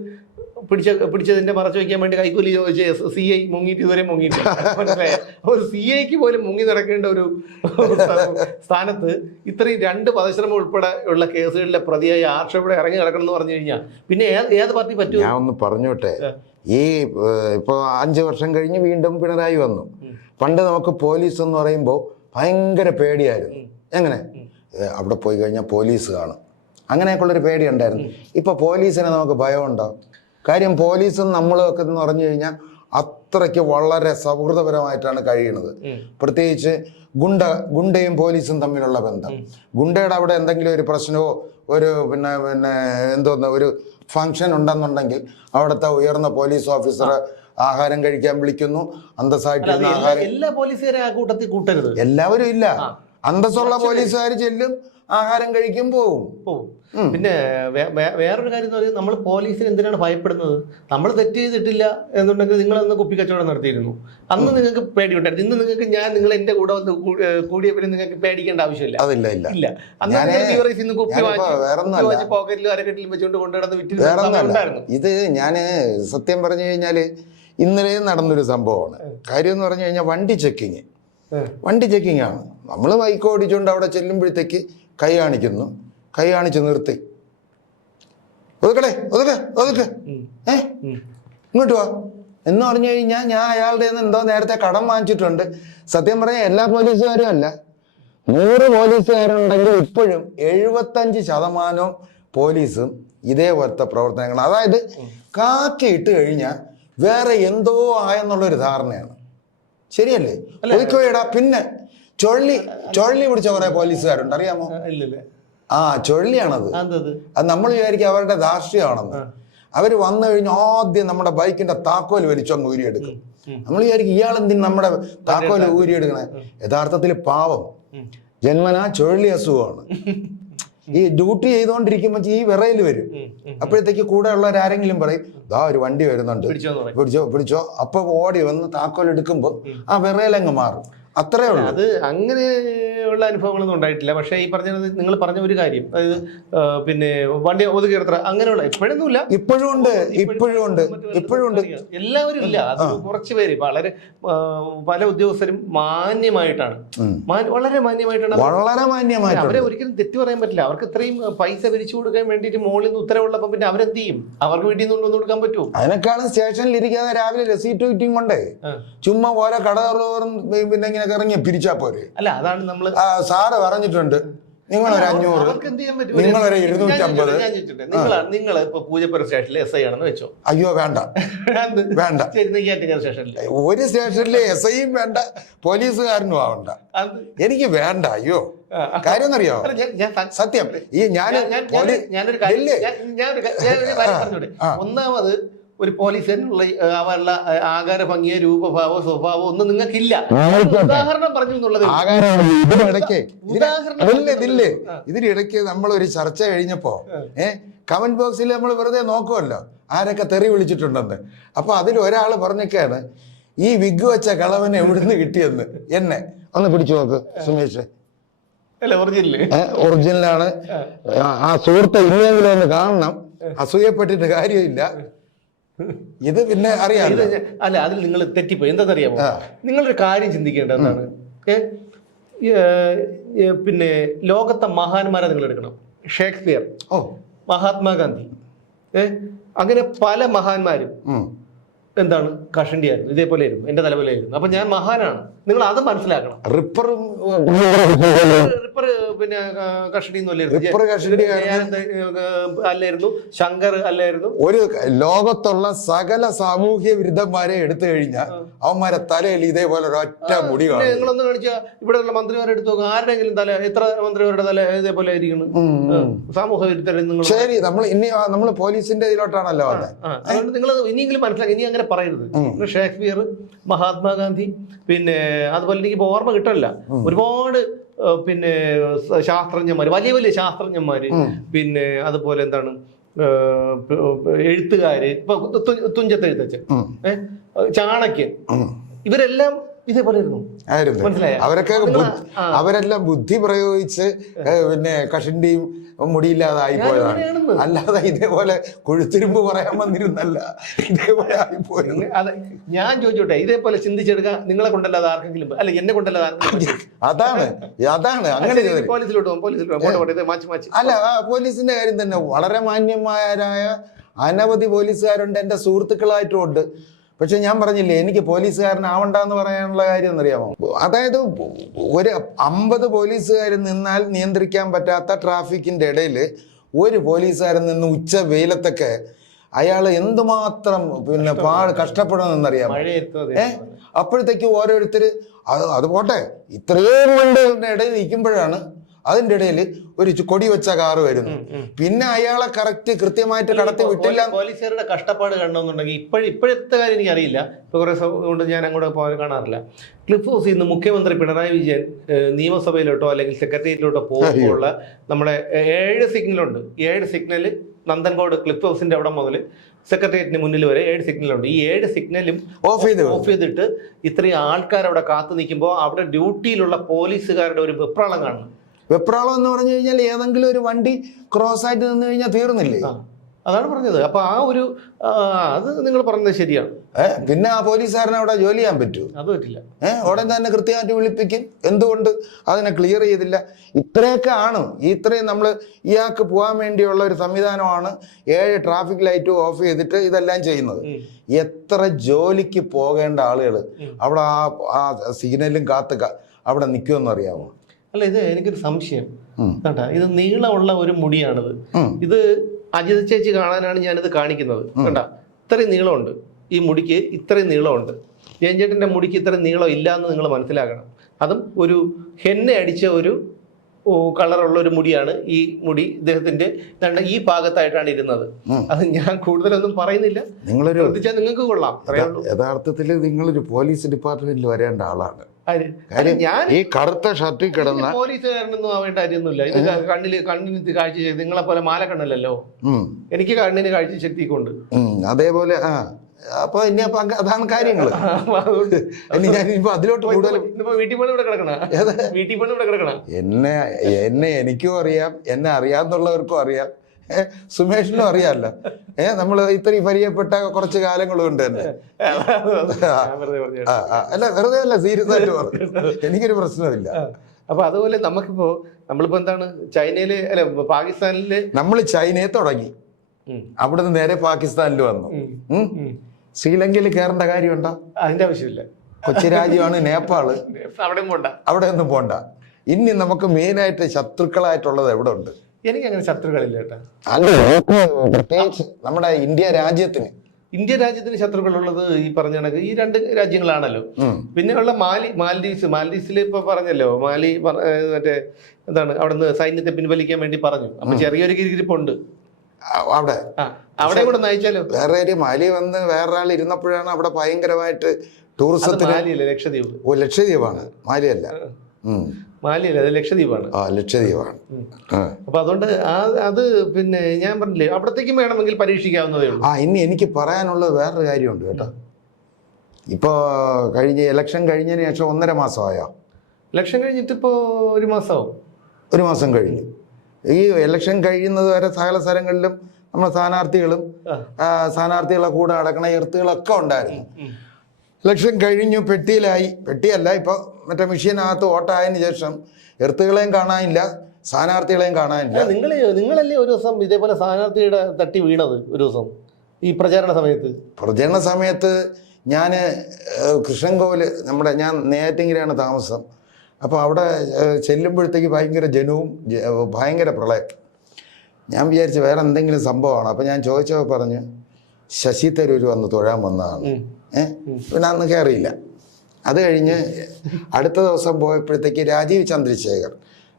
പിടിച്ചതിന്റെ മറച്ചു വയ്ക്കാൻ വേണ്ടി കൈക്കൂലി ചോദിച്ച് CI മുങ്ങിയിട്ട് ഇതുവരെ മുങ്ങിയിട്ടില്ല. മനസ്സിലായ ഒരു CIക്ക് പോലും മുങ്ങി നടക്കേണ്ട ഒരു സ്ഥാനത്ത് ഇത്രയും 2 വധശ്രമം ഉൾപ്പെടെ ഉള്ള കേസുകളിലെ പ്രതിയായി ആർഷവിടെ ഇറങ്ങി നടക്കണം എന്ന് പറഞ്ഞു കഴിഞ്ഞാൽ പിന്നെ ഏത് പാർട്ടി പറ്റും? ഞാൻ ഒന്ന് പറഞ്ഞോട്ടെ, ഈ ഇപ്പോൾ 5 വർഷം കഴിഞ്ഞ് വീണ്ടും പിണറായി വന്നു. പണ്ട് നമുക്ക് പോലീസ് എന്ന് പറയുമ്പോൾ ഭയങ്കര പേടിയായിരുന്നു. എങ്ങനെ അവിടെ പോയി കഴിഞ്ഞാൽ പോലീസ് കാണും, അങ്ങനെയൊക്കെയുള്ളൊരു പേടി ഉണ്ടായിരുന്നു. ഇപ്പൊ പോലീസിനെ നമുക്ക് ഭയമുണ്ടോ? കാര്യം പോലീസും നമ്മളും ഒക്കെ എന്ന് പറഞ്ഞു കഴിഞ്ഞാൽ അത്രയ്ക്ക് വളരെ സൗഹൃദപരമായിട്ടാണ് കഴിയുന്നത്. പ്രത്യേകിച്ച് ഗുണ്ടയും പോലീസും തമ്മിലുള്ള ബന്ധം. ഗുണ്ടയുടെ അവിടെ എന്തെങ്കിലും ഒരു പ്രശ്നമോ ഒരു എന്തോന്ന് ഒരു ഫംഗ്ഷൻ ഉണ്ടെന്നുണ്ടെങ്കിൽ അവിടുത്തെ ഉയർന്ന പോലീസ് ഓഫീസറെ ആഹാരം കഴിക്കാൻ വിളിക്കുന്നു. അന്തസ്സായിട്ട് ആഹാരം, എല്ലാ പോലീസുകാരെ ആ കൂട്ടത്തിൽ കൂട്ടരുത്. എല്ലാവരും ഇല്ല, അന്തസ്സുള്ള പോലീസുകാർ ചെല്ലും, ആഹാരം കഴിക്കും, പോവും. പിന്നെ വേറൊരു കാര്യം എന്ന് പറയുന്നത്, നമ്മൾ പോലീസിന് എന്തിനാണ് ഭയപ്പെടുന്നത്? നമ്മൾ തെറ്റ് ചെയ്തിട്ടില്ല എന്നുണ്ടെങ്കിൽ നിങ്ങളന്ന് കുപ്പി കച്ചവടം നടത്തിയിരുന്നു, അന്ന് നിങ്ങൾക്ക് പേടിയുണ്ടായിരുന്നു. ഇന്ന് നിങ്ങൾക്ക് നിങ്ങൾ എന്റെ കൂടെ വന്ന് കൂടിയ പിന്നെ നിങ്ങൾക്ക് പേടിക്കേണ്ട ആവശ്യമില്ല. ഇല്ല, അന്ന് കുപ്പി വാങ്ങിച്ച് പോക്കറ്റിലും അരക്കെട്ടിലും വെച്ചുകൊണ്ട് കൊണ്ടുനടന്ന് വിറ്റ്. ഇത് ഞാന് സത്യം പറഞ്ഞു കഴിഞ്ഞാല് ഇന്നലെ നടന്നൊരു സംഭവമാണ്. കാര്യം എന്ന് പറഞ്ഞു കഴിഞ്ഞാൽ വണ്ടി ചെക്കിങ് ആണ്. നമ്മൾ ബൈക്ക് ഓടിച്ചുകൊണ്ട് അവിടെ ചെല്ലുമ്പോഴത്തേക്ക് കൈ കാണിച്ച് നിർത്തി, ഒതുക്കെ ഇങ്ങോട്ട് വാ എന്ന് പറഞ്ഞു കഴിഞ്ഞാൽ ഞാൻ അയാളുടെ എന്തോ നേരത്തെ കടം വാങ്ങിച്ചിട്ടുണ്ട്. സത്യം പറഞ്ഞാൽ എല്ലാ പോലീസുകാരും അല്ല, 100 പോലീസുകാരുണ്ടെങ്കിൽ ഇപ്പോഴും 75% പോലീസും ഇതേപോലത്തെ പ്രവർത്തനങ്ങൾ, അതായത് കാക്കി ഇട്ട് കഴിഞ്ഞാൽ വേറെ എന്തോ ആയെന്നുള്ളൊരു ധാരണയാണ്. ശരിയല്ലേ? ഒതുക്കോടാ. പിന്നെ ചൊള്ളി പിടിച്ച കുറെ പോലീസുകാരുണ്ട്, അറിയാമോ? ചൊള്ളിയാണത്. അത് നമ്മൾ വിചാരിക്കും അവരുടെ ധാർഷ്ട്യമാണെന്ന്. അവര് വന്നു കഴിഞ്ഞാൽ ആദ്യം നമ്മുടെ ബൈക്കിന്റെ താക്കോൽ വലിച്ചങ്ങ് ഊരിയെടുക്കും. നമ്മൾ വിചാരിക്കും ഇയാളെന്തിന് നമ്മുടെ താക്കോൽ ഊരിയെടുക്കണേ? യഥാർത്ഥത്തിൽ പാവം ജന്മനാ ചുഴലി അസുഖമാണ്. ഈ ഡ്യൂട്ടി ചെയ്തുകൊണ്ടിരിക്കുമ്പോൾ ഈ വിറയിൽ വരും. അപ്പോഴത്തേക്ക് കൂടെ ഉള്ളവരാരെങ്കിലും പറയും, ദാ ഒരു വണ്ടി വരുന്നുണ്ട്, പിടിച്ചോ. അപ്പൊ ഓടി വന്ന് താക്കോൽ എടുക്കുമ്പോൾ ആ വിറയിലങ്ങ് മാറും. അത്രേ ഉള്ളൂ. അത് അങ്ങനെയുള്ള അനുഭവങ്ങളൊന്നും ഉണ്ടായിട്ടില്ല. പക്ഷേ ഈ പറഞ്ഞത് നിങ്ങൾ പറഞ്ഞ ഒരു കാര്യം, അതായത് പിന്നെ വണ്ടി ഒതുക്കി എടുത്ത അങ്ങനെയുള്ള ഇപ്പോഴൊന്നുമില്ല, ഇപ്പോഴും ഉണ്ട്. എല്ലാവരും ഇല്ല, അത് കുറച്ച് പേര് വളരെ പല ഉദ്യോഗസ്ഥരും മാന്യമായിട്ടാണ്, വളരെ മാന്യമായിട്ടാണ്. അവരെ ഒരിക്കലും തെറ്റ് പറയാൻ പറ്റില്ല. അവർക്ക് ഇത്രയും പൈസ പിരിച്ചു കൊടുക്കാൻ വേണ്ടിയിട്ട് മോളിൽ നിന്ന് ഉത്തരവുള്ളപ്പോൾ പിന്നെ അവരെന്ത് ചെയ്യും? അവർക്ക് വീട്ടിൽ നിന്ന് കൊണ്ടുവന്ന് കൊടുക്കാൻ പറ്റുമോ? അതിനേക്കാളും സ്റ്റേഷനിൽ ഇരിക്കാതെ രാവിലെ റെസീറ്റ് കിട്ടിയും കൊണ്ടേ ചുമ്മാ ഓരോ കടകോറും പിന്നെ ഇങ്ങനെ ഇറങ്ങി പിരിച്ചാ പോരെ? അല്ല, അതാണ് നമ്മള് സാറ് പറഞ്ഞിട്ടുണ്ട്, നിങ്ങളൊരു 500, നിങ്ങളൊരു 250. നിങ്ങൾ ഇപ്പൊ പൂജപ്പുര സ്റ്റേഷനിലെ SI ആണെന്ന് വെച്ചോ. അയ്യോ വേണ്ട. ഒരു സ്റ്റേഷനിലെ SIയും വേണ്ട, പോലീസുകാരനും ആവണ്ട, എനിക്ക് വേണ്ട. അയ്യോ, കാര്യം എന്നറിയോ? സത്യം ഈ ഞാനൊരു ഒന്നാമത് ഒരു പോലീസിനുള്ള അവരുടെ ആകാര ഭംഗിയോ രൂപഭാവോ സ്വഭാവോ ഒന്നും നിങ്ങൾക്കില്ല. ഉദാഹരണം പറഞ്ഞു എന്നുള്ളത്. ഇതിനിടയ്ക്ക് നമ്മൾ ഒരു ചർച്ച കഴിഞ്ഞപ്പോ കമന്റ് ബോക്സിൽ നമ്മൾ വെറുതെ നോക്കുമല്ലോ ആരൊക്കെ തെറി വിളിച്ചിട്ടുണ്ടെന്ന്. അപ്പൊ അതിൽ ഒരാൾ പറഞ്ഞൊക്കെയാണ് ഈ വിഗ് വെച്ച കളവനെ എവിടുന്ന് കിട്ടിയെന്ന്. എന്നെ ഒന്ന് പിടിച്ചു നോക്ക് സുമേഷ്. ഒറിജിനലാണ്. ആ സുഹൃത്തെ ഇനിയെങ്കിലും ഒന്ന് കാണണം. അസൂയപ്പെട്ടിട്ട് കാര്യമില്ല. ഇത് പിന്നെ അറിയാം. അല്ല, അതിൽ നിങ്ങൾ തെറ്റിപ്പോയി. എന്താണെന്നറിയാമോ? നിങ്ങളൊരു കാര്യം ചിന്തിക്കേണ്ടത് എന്താണ്? പിന്നെ ലോകത്തെ മഹാന്മാരെ നിങ്ങൾ എടുക്കണം. ഷേക്സ്പിയർ, മഹാത്മാഗാന്ധി, അങ്ങനെ പല മഹാന്മാരും എന്താണ് കഷണ്ടിയായിരുന്നു. ഇതേപോലെ ആയിരുന്നു, എന്റെ തലപോലെയായിരുന്നു. അപ്പൊ ഞാൻ മഹാനാണ്. നിങ്ങൾ അത് മനസ്സിലാക്കണം. റിപ്പർ പിന്നെ കഷണ്ടി അല്ലായിരുന്നു, ശങ്കർ അല്ലായിരുന്നു. ഒരു ലോകത്തുള്ള സകല സാമൂഹ്യ വിരുദ്ധന്മാരെ എടുത്തു കഴിഞ്ഞാൽ അവന്മാരെ തലയിൽ ഇതേപോലെ ഒരൊറ്റ മുടി കാണും. നിങ്ങളൊന്ന് കാണിച്ചാൽ ഇവിടെയുള്ള മന്ത്രിമാരെ എടുത്തു നോക്കുക. ആരുടെങ്കിലും തല, എത്ര മന്ത്രിമാരുടെ തല ഇതേപോലെ ആയിരിക്കുന്നു? സാമൂഹ്യ വിരുദ്ധർ. നിങ്ങൾ ശരി, നമ്മൾ പോലീസിന്റെ ഇതിലോട്ടാണല്ലോ വന്നത്. അതുകൊണ്ട് നിങ്ങൾ ഇനിയെങ്കിലും മനസ്സിലാക്കി. ഇനി അങ്ങനെ പറയരുത്. ഷേക്സ്പിയർ, മഹാത്മാഗാന്ധി, പിന്നെ അതുപോലെ എനിക്ക് ഓർമ്മ കിട്ടില്ല, ഒരുപാട് പിന്നെ ശാസ്ത്രജ്ഞന്മാര്, വലിയ വലിയ ശാസ്ത്രജ്ഞന്മാര്, പിന്നെ അതുപോലെ എന്താണ് എഴുത്തുകാര്, ഇപ്പൊ തുഞ്ചത്ത് എഴുത്തച്ഛൻ, ചാണക്യൻ, ഇവരെല്ലാം ഇതേപോലെ മനസ്സിലായ അവരെല്ലാം ബുദ്ധി പ്രയോഗിച്ച് പിന്നെ കഷണ്ടിയും മുടിയില്ലാതായി പോയതാണ്. അല്ലാതെ ഇതേപോലെ കൊഴുത്തിരുമ്പ് പറയാൻ വന്നിരുന്നല്ല, ഇതേപോലെ ആയിപ്പോയത്. അതെ, ഞാൻ ചോദിച്ചോട്ടെ, ഇതേപോലെ ചിന്തിച്ചെടുക്കാൻ നിങ്ങളെ കൊണ്ടല്ലാതെ ആർക്കെങ്കിലും, അല്ല എന്നെ കൊണ്ടല്ലാതെ ആർക്കെങ്കിലും? അതാണ് അങ്ങനെ പോലീസിലോട്ട് അല്ല, പോലീസിന്റെ കാര്യം തന്നെ വളരെ മാന്യന്മാരായ അനവധി പോലീസുകാരുണ്ട്, എൻ്റെ സുഹൃത്തുക്കളായിട്ടും ഉണ്ട്. പക്ഷെ ഞാൻ പറഞ്ഞില്ലേ, എനിക്ക് പോലീസുകാരനാവണ്ടെന്ന് പറയാനുള്ള കാര്യം എന്നറിയാമോ? അതായത് ഒരു 50 പോലീസുകാർ നിന്നാൽ നിയന്ത്രിക്കാൻ പറ്റാത്ത ട്രാഫിക്കിന്റെ ഇടയിൽ ഒരു പോലീസുകാരൻ നിന്ന് ഉച്ച വെയിലത്തൊക്കെ അയാൾ എന്തുമാത്രം പിന്നെ കഷ്ടപ്പെടുമെന്നറിയാമോ? അപ്പോഴത്തേക്ക് ഓരോരുത്തർ അത് പോട്ടെ, ഇത്രയും വണ്ടികളുടെ ഇടയിൽ നിൽക്കുമ്പോഴാണ് അതിന്റെ ഇടയിൽ ഒരു കൊടി വെച്ച കാറ് വരുന്നു. പിന്നെ അയാളെ കൃത്യമായിട്ട് കടത്തി വിട്ടില്ല. പോലീസുകാരുടെ കഷ്ടപ്പാട് കാണണമെന്നുണ്ടെങ്കിൽ ഇപ്പോഴത്തെ കാര്യം എനിക്കറിയില്ല, ഇപ്പൊ കുറെ കൊണ്ട് ഞാൻ അങ്ങോട്ട് പോകാൻ കാണാറില്ല. ക്ലിഫ് ഹൗസിൽ നിന്ന് മുഖ്യമന്ത്രി പിണറായി വിജയൻ നിയമസഭയിലോട്ടോ അല്ലെങ്കിൽ സെക്രട്ടേറിയറ്റിലോട്ടോ പോകുമ്പോഴുള്ള നമ്മുടെ 7 സിഗ്നലുണ്ട്. 7 സിഗ്നൽ നന്ദൻകോട് ക്ലിഫ് ഹൗസിന്റെ അവിടെ മുതൽ സെക്രട്ടേറിയറ്റിന് മുന്നിൽ വരെ 7 സിഗ്നലുണ്ട്. ഈ 7 സിഗ്നലും ഓഫ് ചെയ്തിട്ട് ഇത്രയും ആൾക്കാർ അവിടെ കാത്തു നിൽക്കുമ്പോൾ അവിടെ ഡ്യൂട്ടിയിലുള്ള പോലീസുകാരുടെ ഒരു വെപ്രാളം കാണുന്നു. വെപ്രാളം എന്ന് പറഞ്ഞു കഴിഞ്ഞാൽ ഏതെങ്കിലും ഒരു വണ്ടി ക്രോസ് ആയിട്ട് നിന്ന് കഴിഞ്ഞാൽ തീർന്നില്ലേ? അതാണ് പറഞ്ഞത്. അപ്പൊ അത് നിങ്ങൾ പറഞ്ഞത് ശരിയാണ്. പിന്നെ ആ പോലീസുകാരനെ അവിടെ ജോലി ചെയ്യാൻ പറ്റൂ? അത് പറ്റില്ല. ഉടൻ തന്നെ കൃത്യമായിട്ട് വിളിപ്പിക്കും. എന്തുകൊണ്ട് അതിനെ ക്ലിയർ ചെയ്തില്ല? ഇത്രയൊക്കെ ആണ്. ഇത്രയും നമ്മൾ ഇയാൾക്ക് പോകാൻ വേണ്ടിയുള്ള ഒരു സംവിധാനമാണ് 7 ട്രാഫിക് ലൈറ്റും ഓഫ് ചെയ്തിട്ട് ഇതെല്ലാം ചെയ്യുന്നത്. എത്ര ജോലിക്ക് പോകേണ്ട ആളുകൾ അവിടെ ആ സിഗ്നലും കാത്ത് അവിടെ നിൽക്കുമെന്ന് അറിയാമോ? അല്ല, ഇത് എനിക്കൊരു സംശയം കേട്ടാ. ഇത് നീളമുള്ള ഒരു മുടിയാണിത്. ഇത് അജിത ചേച്ചി കാണാനാണ് ഞാനിത് കാണിക്കുന്നത്. കേട്ടാ, ഇത്രയും നീളമുണ്ട് ഈ മുടിക്ക്, ഇത്രയും നീളമുണ്ട്. ജയൻചേട്ടൻ്റെ മുടിക്ക് ഇത്രയും നീളം ഇല്ല എന്ന് നിങ്ങൾ മനസ്സിലാക്കണം. അതും ഒരു ഹെന്ന അടിച്ച ഒരു കളറുള്ള ഒരു മുടിയാണ് ഈ മുടി. ഇദ്ദേഹത്തിന്റെ ഈ ഭാഗത്തായിട്ടാണ് ഇരുന്നത്. അത് ഞാൻ കൂടുതലൊന്നും പറയുന്നില്ല, ശ്രദ്ധിച്ചാൽ നിങ്ങൾക്ക് കൊള്ളാം. യഥാർത്ഥത്തിൽ നിങ്ങളൊരു പോലീസ് ഡിപ്പാർട്ട്മെന്റിൽ വരേണ്ട ആളാണ്. ഈ കറുത്ത ഷർട്ടിൽ കിടന്ന പോലീസുകാരനൊന്നും ആവേണ്ട കാര്യമൊന്നുമില്ല. ഇത് കണ്ണിന് കാഴ്ച ശക്തി നിങ്ങളെ പോലെ മാലക്കണ്ണല്ലോ. എനിക്ക് കണ്ണിന് കാഴ്ച ശക്തിയൊക്കെ ഉണ്ട്. അതേപോലെ അപ്പൊ അതാണ് കാര്യങ്ങൾ. അതിലോട്ട് കൂടുതൽ എന്നെ എനിക്കും അറിയാം, എന്നെ അറിയാന്നുള്ളവർക്കും അറിയാം, സുമേഷിനും അറിയാമല്ലോ. നമ്മൾ ഇത്രയും പരിചയപ്പെട്ട കുറച്ച് കാലങ്ങളും ഉണ്ട് തന്നെ. അല്ല, വെറുതെ അല്ല, സീരിയസ് ആയിട്ട് പറഞ്ഞു. എനിക്കൊരു പ്രശ്നമില്ല. അപ്പൊ അതുപോലെ നമ്മളിപ്പോ എന്താണ് ചൈനയില്, അല്ല പാകിസ്ഥാനില്, നമ്മൾ ചൈനയെ തുടങ്ങി, അവിടുന്ന് നേരെ പാകിസ്ഥാനിൽ വന്നു. ശ്രീലങ്കയിൽ കയറേണ്ട കാര്യമുണ്ടോ? അതിന്റെ ആവശ്യമില്ല. കൊച്ചി രാജ്യമാണ് നേപ്പാള്, അവിടെ ഒന്നും പോണ്ട. ഇനി നമുക്ക് മെയിനായിട്ട് ശത്രുക്കളായിട്ടുള്ളത് എവിടെ ഉണ്ട്? എനിക്ക് അങ്ങനെ ശത്രുക്കളില്ല കേട്ടാ. പ്രത്യേകിച്ച് നമ്മുടെ ഇന്ത്യ രാജ്യത്തിന് ശത്രുക്കളുള്ളത് ഈ പറഞ്ഞ കണക്ക് ഈ 2 രാജ്യങ്ങളാണല്ലോ. പിന്നെയുള്ള മാൽഡീവ്സിൽ ഇപ്പൊ പറഞ്ഞല്ലോ, മറ്റേ എന്താണ് അവിടുന്ന് സൈന്യത്തെ പിൻവലിക്കാൻ വേണ്ടി പറഞ്ഞു. അപ്പൊ ചെറിയൊരു കിരികിരിപ്പുണ്ട്. അവിടെ അവിടെ കൂടെ നയിച്ചാലോ? വേറെ ഒരു മാലി വന്ന് വേറൊരാൾ ഇരുന്നപ്പോഴാണ് അവിടെ ഭയങ്കരമായിട്ട് ടൂറിസത്തിന്. മാലിയല്ലേ, ലക്ഷദ്വീപ്. ഓ, ലക്ഷദ്വീപാണ്, മാലിയല്ല. മാലിയല്ല, അത് ലക്ഷദ്വീപാണ്. ആ, ലക്ഷദ്വീപാണ്. അപ്പൊ അതുകൊണ്ട് അത് പിന്നെ ഞാൻ പറഞ്ഞില്ലേ, അവിടത്തേക്കും വേണമെങ്കിൽ പരീക്ഷിക്കാവുന്നതേ ഉള്ളൂ. ഇനി എനിക്ക് പറയാനുള്ളത് വേറൊരു കാര്യമുണ്ട് കേട്ടോ. ഇപ്പോൾ ഇലക്ഷൻ കഴിഞ്ഞതിന് ശേഷം 1.5 മാസമായോ? ഇലക്ഷൻ കഴിഞ്ഞിട്ട് ഇപ്പോൾ 1 മാസമാവും. 1 മാസം കഴിഞ്ഞു. ഈ ഇലക്ഷൻ കഴിയുന്നത് വരെ സകല സ്ഥലങ്ങളിലും നമ്മുടെ സ്ഥാനാർത്ഥികളെ കൂടെ നടക്കണ എർത്തുകളൊക്കെ ഉണ്ടായിരുന്നു. ഇലക്ഷൻ കഴിഞ്ഞു, പെട്ടിയല്ല, ഇപ്പോൾ മറ്റേ മെഷീനകത്ത് വോട്ടായതിനു ശേഷം എർത്തുകളെയും കാണാനില്ല, സ്ഥാനാർത്ഥികളെയും കാണാനില്ല. നിങ്ങളല്ലേ ഒരു ദിവസം ഇതേപോലെ സ്ഥാനാർത്ഥിയുടെ തട്ടി വീണത്? ഒരു ദിവസം ഈ പ്രചാരണ സമയത്ത് ഞാൻ കൃഷ്ണൻകോവിൽ, ഞാൻ നെയ്യാറ്റിൻകരയാണ് താമസം. അപ്പോൾ അവിടെ ചെല്ലുമ്പോഴത്തേക്ക് ഭയങ്കര ജനവും ഭയങ്കര പ്രളയം. ഞാൻ വിചാരിച്ചു വേറെ എന്തെങ്കിലും സംഭവമാണ്. അപ്പോൾ ഞാൻ ചോദിച്ചപ്പോൾ പറഞ്ഞു ശശി തരൂർ വന്ന് തൊഴാൻ വന്നതാണ്. പിന്നെ അന്ന് കയറിയില്ല. അത് കഴിഞ്ഞ് അടുത്ത ദിവസം പോയപ്പോഴത്തേക്ക് രാജീവ് ചന്ദ്രശേഖർ.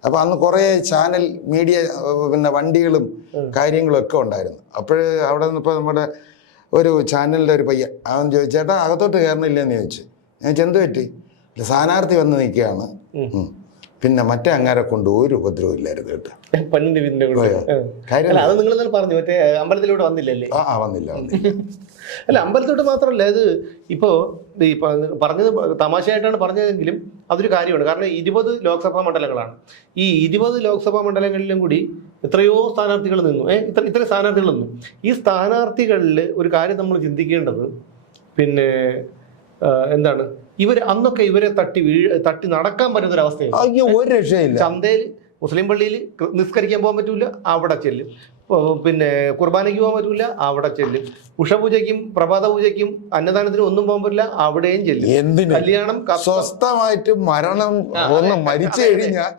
അപ്പോൾ അന്ന് കുറേ ചാനൽ മീഡിയ പിന്നെ വണ്ടികളും കാര്യങ്ങളും ഒക്കെ ഉണ്ടായിരുന്നു. അപ്പോൾ അവിടെ നിന്നിപ്പോൾ നമ്മുടെ ഒരു ചാനലിൻ്റെ ഒരു പയ്യൻ അവൻ ചോദിച്ചു, ചേട്ടാ അകത്തോട്ട് കയറണില്ലെന്ന് ചോദിച്ചു. ഞാൻ ചോദിച്ചു എന്ത് പറ്റി? സ്ഥാനാർത്ഥി വന്ന് നിൽക്കുകയാണ്. പിന്നെ മറ്റേ അങ്ങാരെ കൊണ്ട് ഒരു ഉപദ്രവം ഇല്ലായിരുന്നു കേട്ടോ. അത് നിങ്ങൾ പറഞ്ഞു, മറ്റേ അമ്പലത്തിലൂടെ വന്നില്ലല്ലേ? വന്നില്ല. അല്ല, അമ്പലത്തോട്ട് മാത്രമല്ല, ഇത് ഇപ്പോൾ ഈ പറഞ്ഞത് തമാശയായിട്ടാണ് പറഞ്ഞതെങ്കിലും അതൊരു കാര്യമാണ്. കാരണം 20 ലോക്സഭാ മണ്ഡലങ്ങളാണ്. ഈ 20 ലോക്സഭാ മണ്ഡലങ്ങളിലും കൂടി എത്രയോ സ്ഥാനാർത്ഥികൾ നിന്നു. ഇത്ര സ്ഥാനാർത്ഥികൾ നിന്നു. ഈ സ്ഥാനാർത്ഥികളിൽ ഒരു കാര്യം നമ്മൾ ചിന്തിക്കേണ്ടത്, പിന്നെ എന്താണ്, അന്നൊക്കെ ഇവരെ തട്ടി നടക്കാൻ പറ്റുന്നൊരവസ്ഥയാണ്. ചന്തയിൽ മുസ്ലിം പള്ളിയിൽ നിസ്കരിക്കാൻ പോകാൻ പറ്റൂല, അവിടെ ചെല്ലും. പിന്നെ കുർബാനയ്ക്ക് പോകാൻ പറ്റൂല, അവിടെ ചെല്ലും. ഉഷപൂജയ്ക്കും പ്രഭാത പൂജയ്ക്കും അന്നദാനത്തിനും ഒന്നും പോകാൻ പറ്റില്ല, അവിടെയും ചെല്ലും. കല്യാണം സ്വസ്ഥമായിട്ട് മരണം ഒന്ന് മരിച്ചു കഴിഞ്ഞാൽ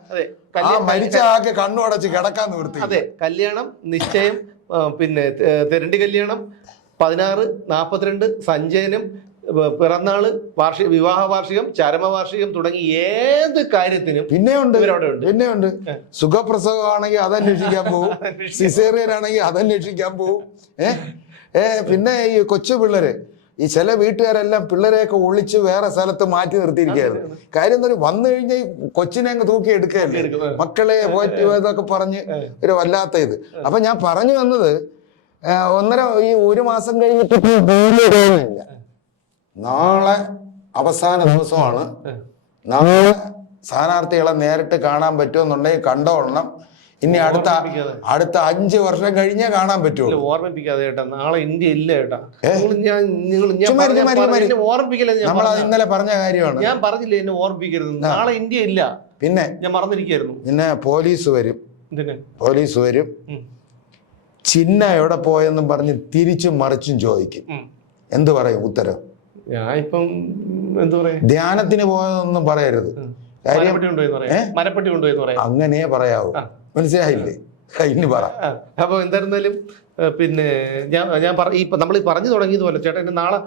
കണ്ണുടച്ച് കിടക്കാൻ നിർത്തി. അതെ, കല്യാണം, നിശ്ചയം, പിന്നെ തെരണ്ടി കല്യാണം, 16, 42, സഞ്ചയനം, പിറന്നാള്, വിവാഹ വാർഷികം, ചരമവാർഷികം തുടങ്ങി ഏത് കാര്യത്തിനും പിന്നെയുണ്ട്. സുഖപ്രസവമാണെങ്കിൽ അതന്വേഷിക്കാൻ പോകും, സിസേറിയൻ ആണെങ്കിൽ അതന്വേഷിക്കാൻ പോകും. പിന്നെ ഈ കൊച്ചു പിള്ളേര്, ഈ ചില വീട്ടുകാരെല്ലാം പിള്ളേരെയൊക്കെ ഒളിച്ച് വേറെ സ്ഥലത്ത് മാറ്റി നിർത്തിയിരിക്കുകയായിരുന്നു. കാര്യം എന്താ, വന്നു കഴിഞ്ഞാൽ ഈ കൊച്ചിനെ അങ്ങ് തൂക്കി എടുക്കുകയല്ലേ, മക്കളെ പോറ്റി ഇതൊക്കെ പറഞ്ഞ് ഒരു വല്ലാത്ത ഇത്. അപ്പൊ ഞാൻ പറഞ്ഞു വന്നത്, 1 മാസം കഴിഞ്ഞിട്ട് നാളെ അവസാന ദിവസമാണ്. നാളെ സ്ഥാനാർത്ഥികളെ നേരിട്ട് കാണാൻ പറ്റുമെന്നുണ്ടെങ്കിൽ കണ്ടോളണം. ഇനി അടുത്ത 5 വർഷം കഴിഞ്ഞേ കാണാൻ പറ്റുള്ളൂ. ഓർമ്മിപ്പിക്കാതെ കേട്ടാ, നാളെ ഇന്ത്യ ഇല്ല കേട്ടാ. നമ്മൾ ഇന്നലെ പറഞ്ഞ കാര്യമാണ്. ഞാൻ പറഞ്ഞില്ലേ, എന്നെ ഓർമ്മിപ്പിക്കരുത്. നാളെ ഇന്ത്യ ഇല്ല. പിന്നെ ഞാൻ മറന്നിരിക്കായിരുന്നു. പിന്നെ പോലീസ് വരും, ചിഹ്ന എവിടെ പോയെന്നും പറഞ്ഞ് തിരിച്ചും മറിച്ചും ചോദിക്കും. എന്ത് പറയും ഉത്തരം? ഞാനിപ്പം എന്താ പറയാ, ധ്യാനത്തിന് പോയതൊന്നും പറയരുത്. മരപ്പെട്ടി കൊണ്ടുപോയി അങ്ങനെ പറയാവൂ. മനസ്സിലായില്ലേ? ഇനി പറ. അപ്പൊ എന്തായിരുന്നാലും പിന്നെ നമ്മൾ പറഞ്ഞു തുടങ്ങിയതുപോലെ ചേട്ടാ, എന്നെ നാളെ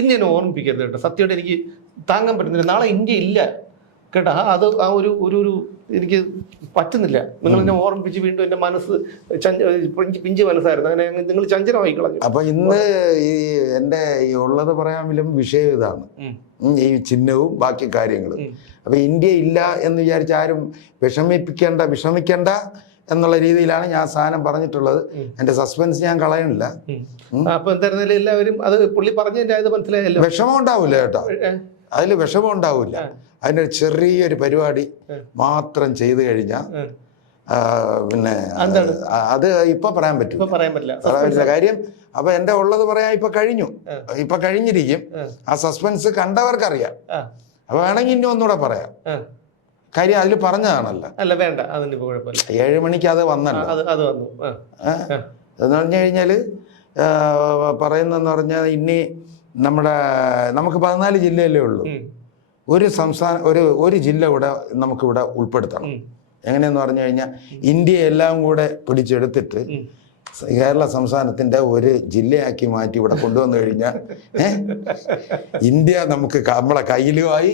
ഇനി എന്നെ ഓർമ്മിപ്പിക്കരുത് കേട്ടോ. സത്യമായിട്ട് എനിക്ക് താങ്ങാൻ പറ്റുന്നില്ല. നാളെ ഇന്ത്യ ഇല്ല കേട്ടാ. അത് ഒരു എനിക്ക് പറ്റുന്നില്ല. നിങ്ങൾ എന്നെ ഓർമ്മിപ്പിച്ച് വീണ്ടും എൻ്റെ മനസ്സ് പിഞ്ച് മനസ്സായിരുന്നു. അങ്ങനെ നിങ്ങൾ ചഞ്ചലമായി കളഞ്ഞു. അപ്പൊ ഇന്ന് എൻ്റെ ഉള്ളത് പറയാമെങ്കിലും വിഷയം ഇതാണ്, ഈ ചിഹ്നവും ബാക്കി കാര്യങ്ങളും. അപ്പൊ ഇന്ത്യ ഇല്ല എന്ന് വിചാരിച്ച് ആരും വിഷമിക്കേണ്ട എന്നുള്ള രീതിയിലാണ് ഞാൻ സാധനം പറഞ്ഞിട്ടുള്ളത്. എൻ്റെ സസ്പെൻസ് ഞാൻ കളയണില്ല. അപ്പൊ എന്തായിരുന്നാലും എല്ലാവരും അത് പുള്ളി പറഞ്ഞതിൻ്റെ അത് മനസ്സിലായല്ലോ. വിഷമം ഉണ്ടാവില്ല കേട്ടോ, അതിൽ വിഷമം ഉണ്ടാവില്ല. അതിൻ്റെ ചെറിയൊരു പരിപാടി മാത്രം ചെയ്തു കഴിഞ്ഞാൽ പിന്നെ അത് ഇപ്പൊ പറയാൻ പറ്റില്ല കാര്യം. അപ്പൊ എന്റെ ഉള്ളത് പറയാൻ ഇപ്പൊ കഴിഞ്ഞിരിക്കും. ആ സസ്പെൻസ് കണ്ടവർക്കറിയാം. അപ്പൊ വേണമെങ്കിൽ ഇനി ഒന്നുകൂടെ പറയാം. കാര്യം അതിൽ പറഞ്ഞതാണല്ലോ. അല്ല വേണ്ട, അതിന് 7 മണിക്ക് അത് വന്നല്ലോ. എന്ന് പറഞ്ഞു കഴിഞ്ഞാല് പറയുന്നതെന്ന് പറഞ്ഞാൽ ഇനി നമുക്ക് 14 ജില്ലയല്ലേ ഉള്ളൂ. ഒരു ജില്ല കൂടെ നമുക്കിവിടെ ഉൾപ്പെടുത്തണം. എങ്ങനെയെന്ന് പറഞ്ഞു കഴിഞ്ഞാൽ ഇന്ത്യ എല്ലാം കൂടെ പിടിച്ചെടുത്തിട്ട് കേരള സംസ്ഥാനത്തിന്റെ ഒരു ജില്ലയാക്കി മാറ്റി ഇവിടെ കൊണ്ടുവന്നു കഴിഞ്ഞാൽ ഇന്ത്യ നമുക്ക് നമ്മളെ കയ്യിലുമായി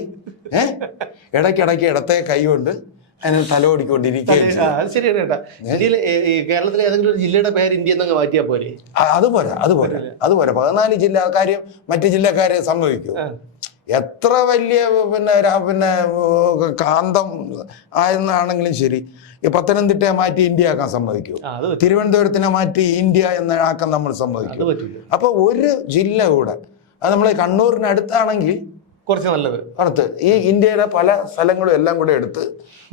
ഇടയ്ക്കിടയ്ക്ക് ഇടത്തെ കൈ കൊണ്ട് അതിന് തലോടിക്കൊണ്ടിരിക്കുകയും ചെയ്യും. അത് ശരിയാണ് കേട്ടാ. ഇന്ത്യയിലെ കേരളത്തിലെ ഏതെങ്കിലും ഒരു ജില്ലയുടെ പേര് ഇന്ത്യ എന്നങ്ങ് മാറ്റിയാൽ പോരെ? അതുപോരാ 14 ജില്ലക്കാരെയും മറ്റു ജില്ലക്കാരെ സമ്മതിക്കും. എത്ര വലിയ പിന്നെ കാന്തം ആയെന്നാണെങ്കിലും ശരി, ഈ പത്തനംതിട്ടയെ മാറ്റി ഇന്ത്യ ആക്കാൻ സമ്മതിക്കൂ? തിരുവനന്തപുരത്തിനെ മാറ്റി ഇന്ത്യ എന്ന ആക്കാൻ നമ്മൾ സമ്മതിക്കും? അപ്പൊ ഒരു ജില്ല കൂടെ, അത് നമ്മളെ കണ്ണൂരിന് അടുത്താണെങ്കിൽ കുറച്ച് നല്ലത്, അടുത്ത് ഈ ഇന്ത്യയുടെ പല സ്ഥലങ്ങളും എല്ലാം കൂടെ എടുത്ത്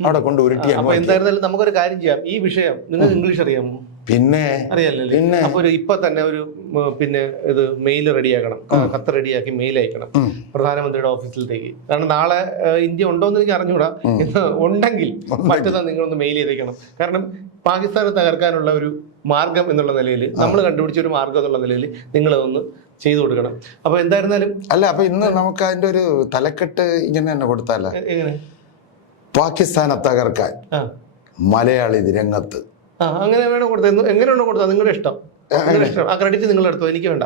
അവിടെ കൊണ്ട് ഉരുട്ടി. അപ്പൊ എന്തായിരുന്നാലും നമുക്കൊരു കാര്യം ചെയ്യാം. ഈ വിഷയം നിങ്ങൾക്ക് ഇംഗ്ലീഷ് അറിയാമോ? പിന്നെ അറിയാലല്ലേ? അപ്പൊ ഇപ്പൊ തന്നെ ഒരു ഇത് മെയിൽ റെഡിയാക്കണം, കത്ത് റെഡിയാക്കി മെയിൽ അയക്കണം പ്രധാനമന്ത്രിയുടെ ഓഫീസിലേക്ക്. കാരണം നാളെ ഇന്ത്യ ഉണ്ടോന്ന് എനിക്ക് അറിഞ്ഞുകൂടാ. ഉണ്ടെങ്കിൽ മറ്റന്നാൾ നിങ്ങളൊന്ന് മെയിൽ ചെയ്തേക്കണം. കാരണം പാകിസ്ഥാനെ തകർക്കാനുള്ള ഒരു മാർഗം എന്നുള്ള നിലയിൽ, നമ്മൾ കണ്ടുപിടിച്ച ഒരു മാർഗം എന്നുള്ള നിലയിൽ നിങ്ങളതൊന്ന് ചെയ്തു കൊടുക്കണം. അപ്പൊ എന്തായിരുന്നാലും അപ്പൊ ഇന്ന് നമുക്ക് അതിന്റെ ഒരു തലക്കെട്ട് ഇങ്ങനെ തന്നെ കൊടുത്താല, എങ്ങനെ പാകിസ്ഥാനെ തകർക്കാൻ മലയാളി രംഗത്ത്. അങ്ങനെ വേണം കൊടുത്തത്. എങ്ങനെയാണോ കൊടുത്തത് നിങ്ങളുടെ ഇഷ്ടം. ആ ക്രെഡിറ്റ് നിങ്ങൾ എടുത്തോ, എനിക്ക് വേണ്ട.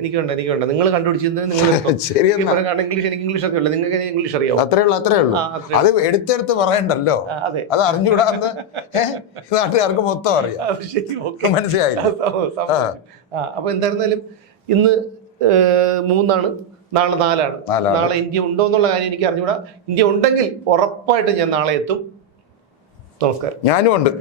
എനിക്ക് വേണ്ട. നിങ്ങൾ കണ്ടുപിടിച്ചത് നിങ്ങൾ ഇംഗ്ലീഷ്, എനിക്ക് ഇംഗ്ലീഷ് ഒക്കെ ഉള്ളു. നിങ്ങൾക്ക് ഇംഗ്ലീഷ് അറിയാം. അത്രേ ഉള്ളൂ. അത് എടുത്തെടുത്ത് പറയണ്ടല്ലോ, അത് അറിഞ്ഞുകൂടാന്ന് നാട്ടുകാർക്ക് മൊത്തം അറിയാം. മനസ്സിലായില്ല? അപ്പൊ എന്തായിരുന്നാലും ഇന്ന് 3 നാളെ 4. നാളെ ഇന്ത്യ ഉണ്ടോ എന്നുള്ള കാര്യം എനിക്ക് അറിഞ്ഞുകൂടാ. ഇന്ത്യ ഉണ്ടെങ്കിൽ ഉറപ്പായിട്ട് ഞാൻ നാളെ എത്തും. നമസ്കാരം. ഞാനും ഉണ്ട്.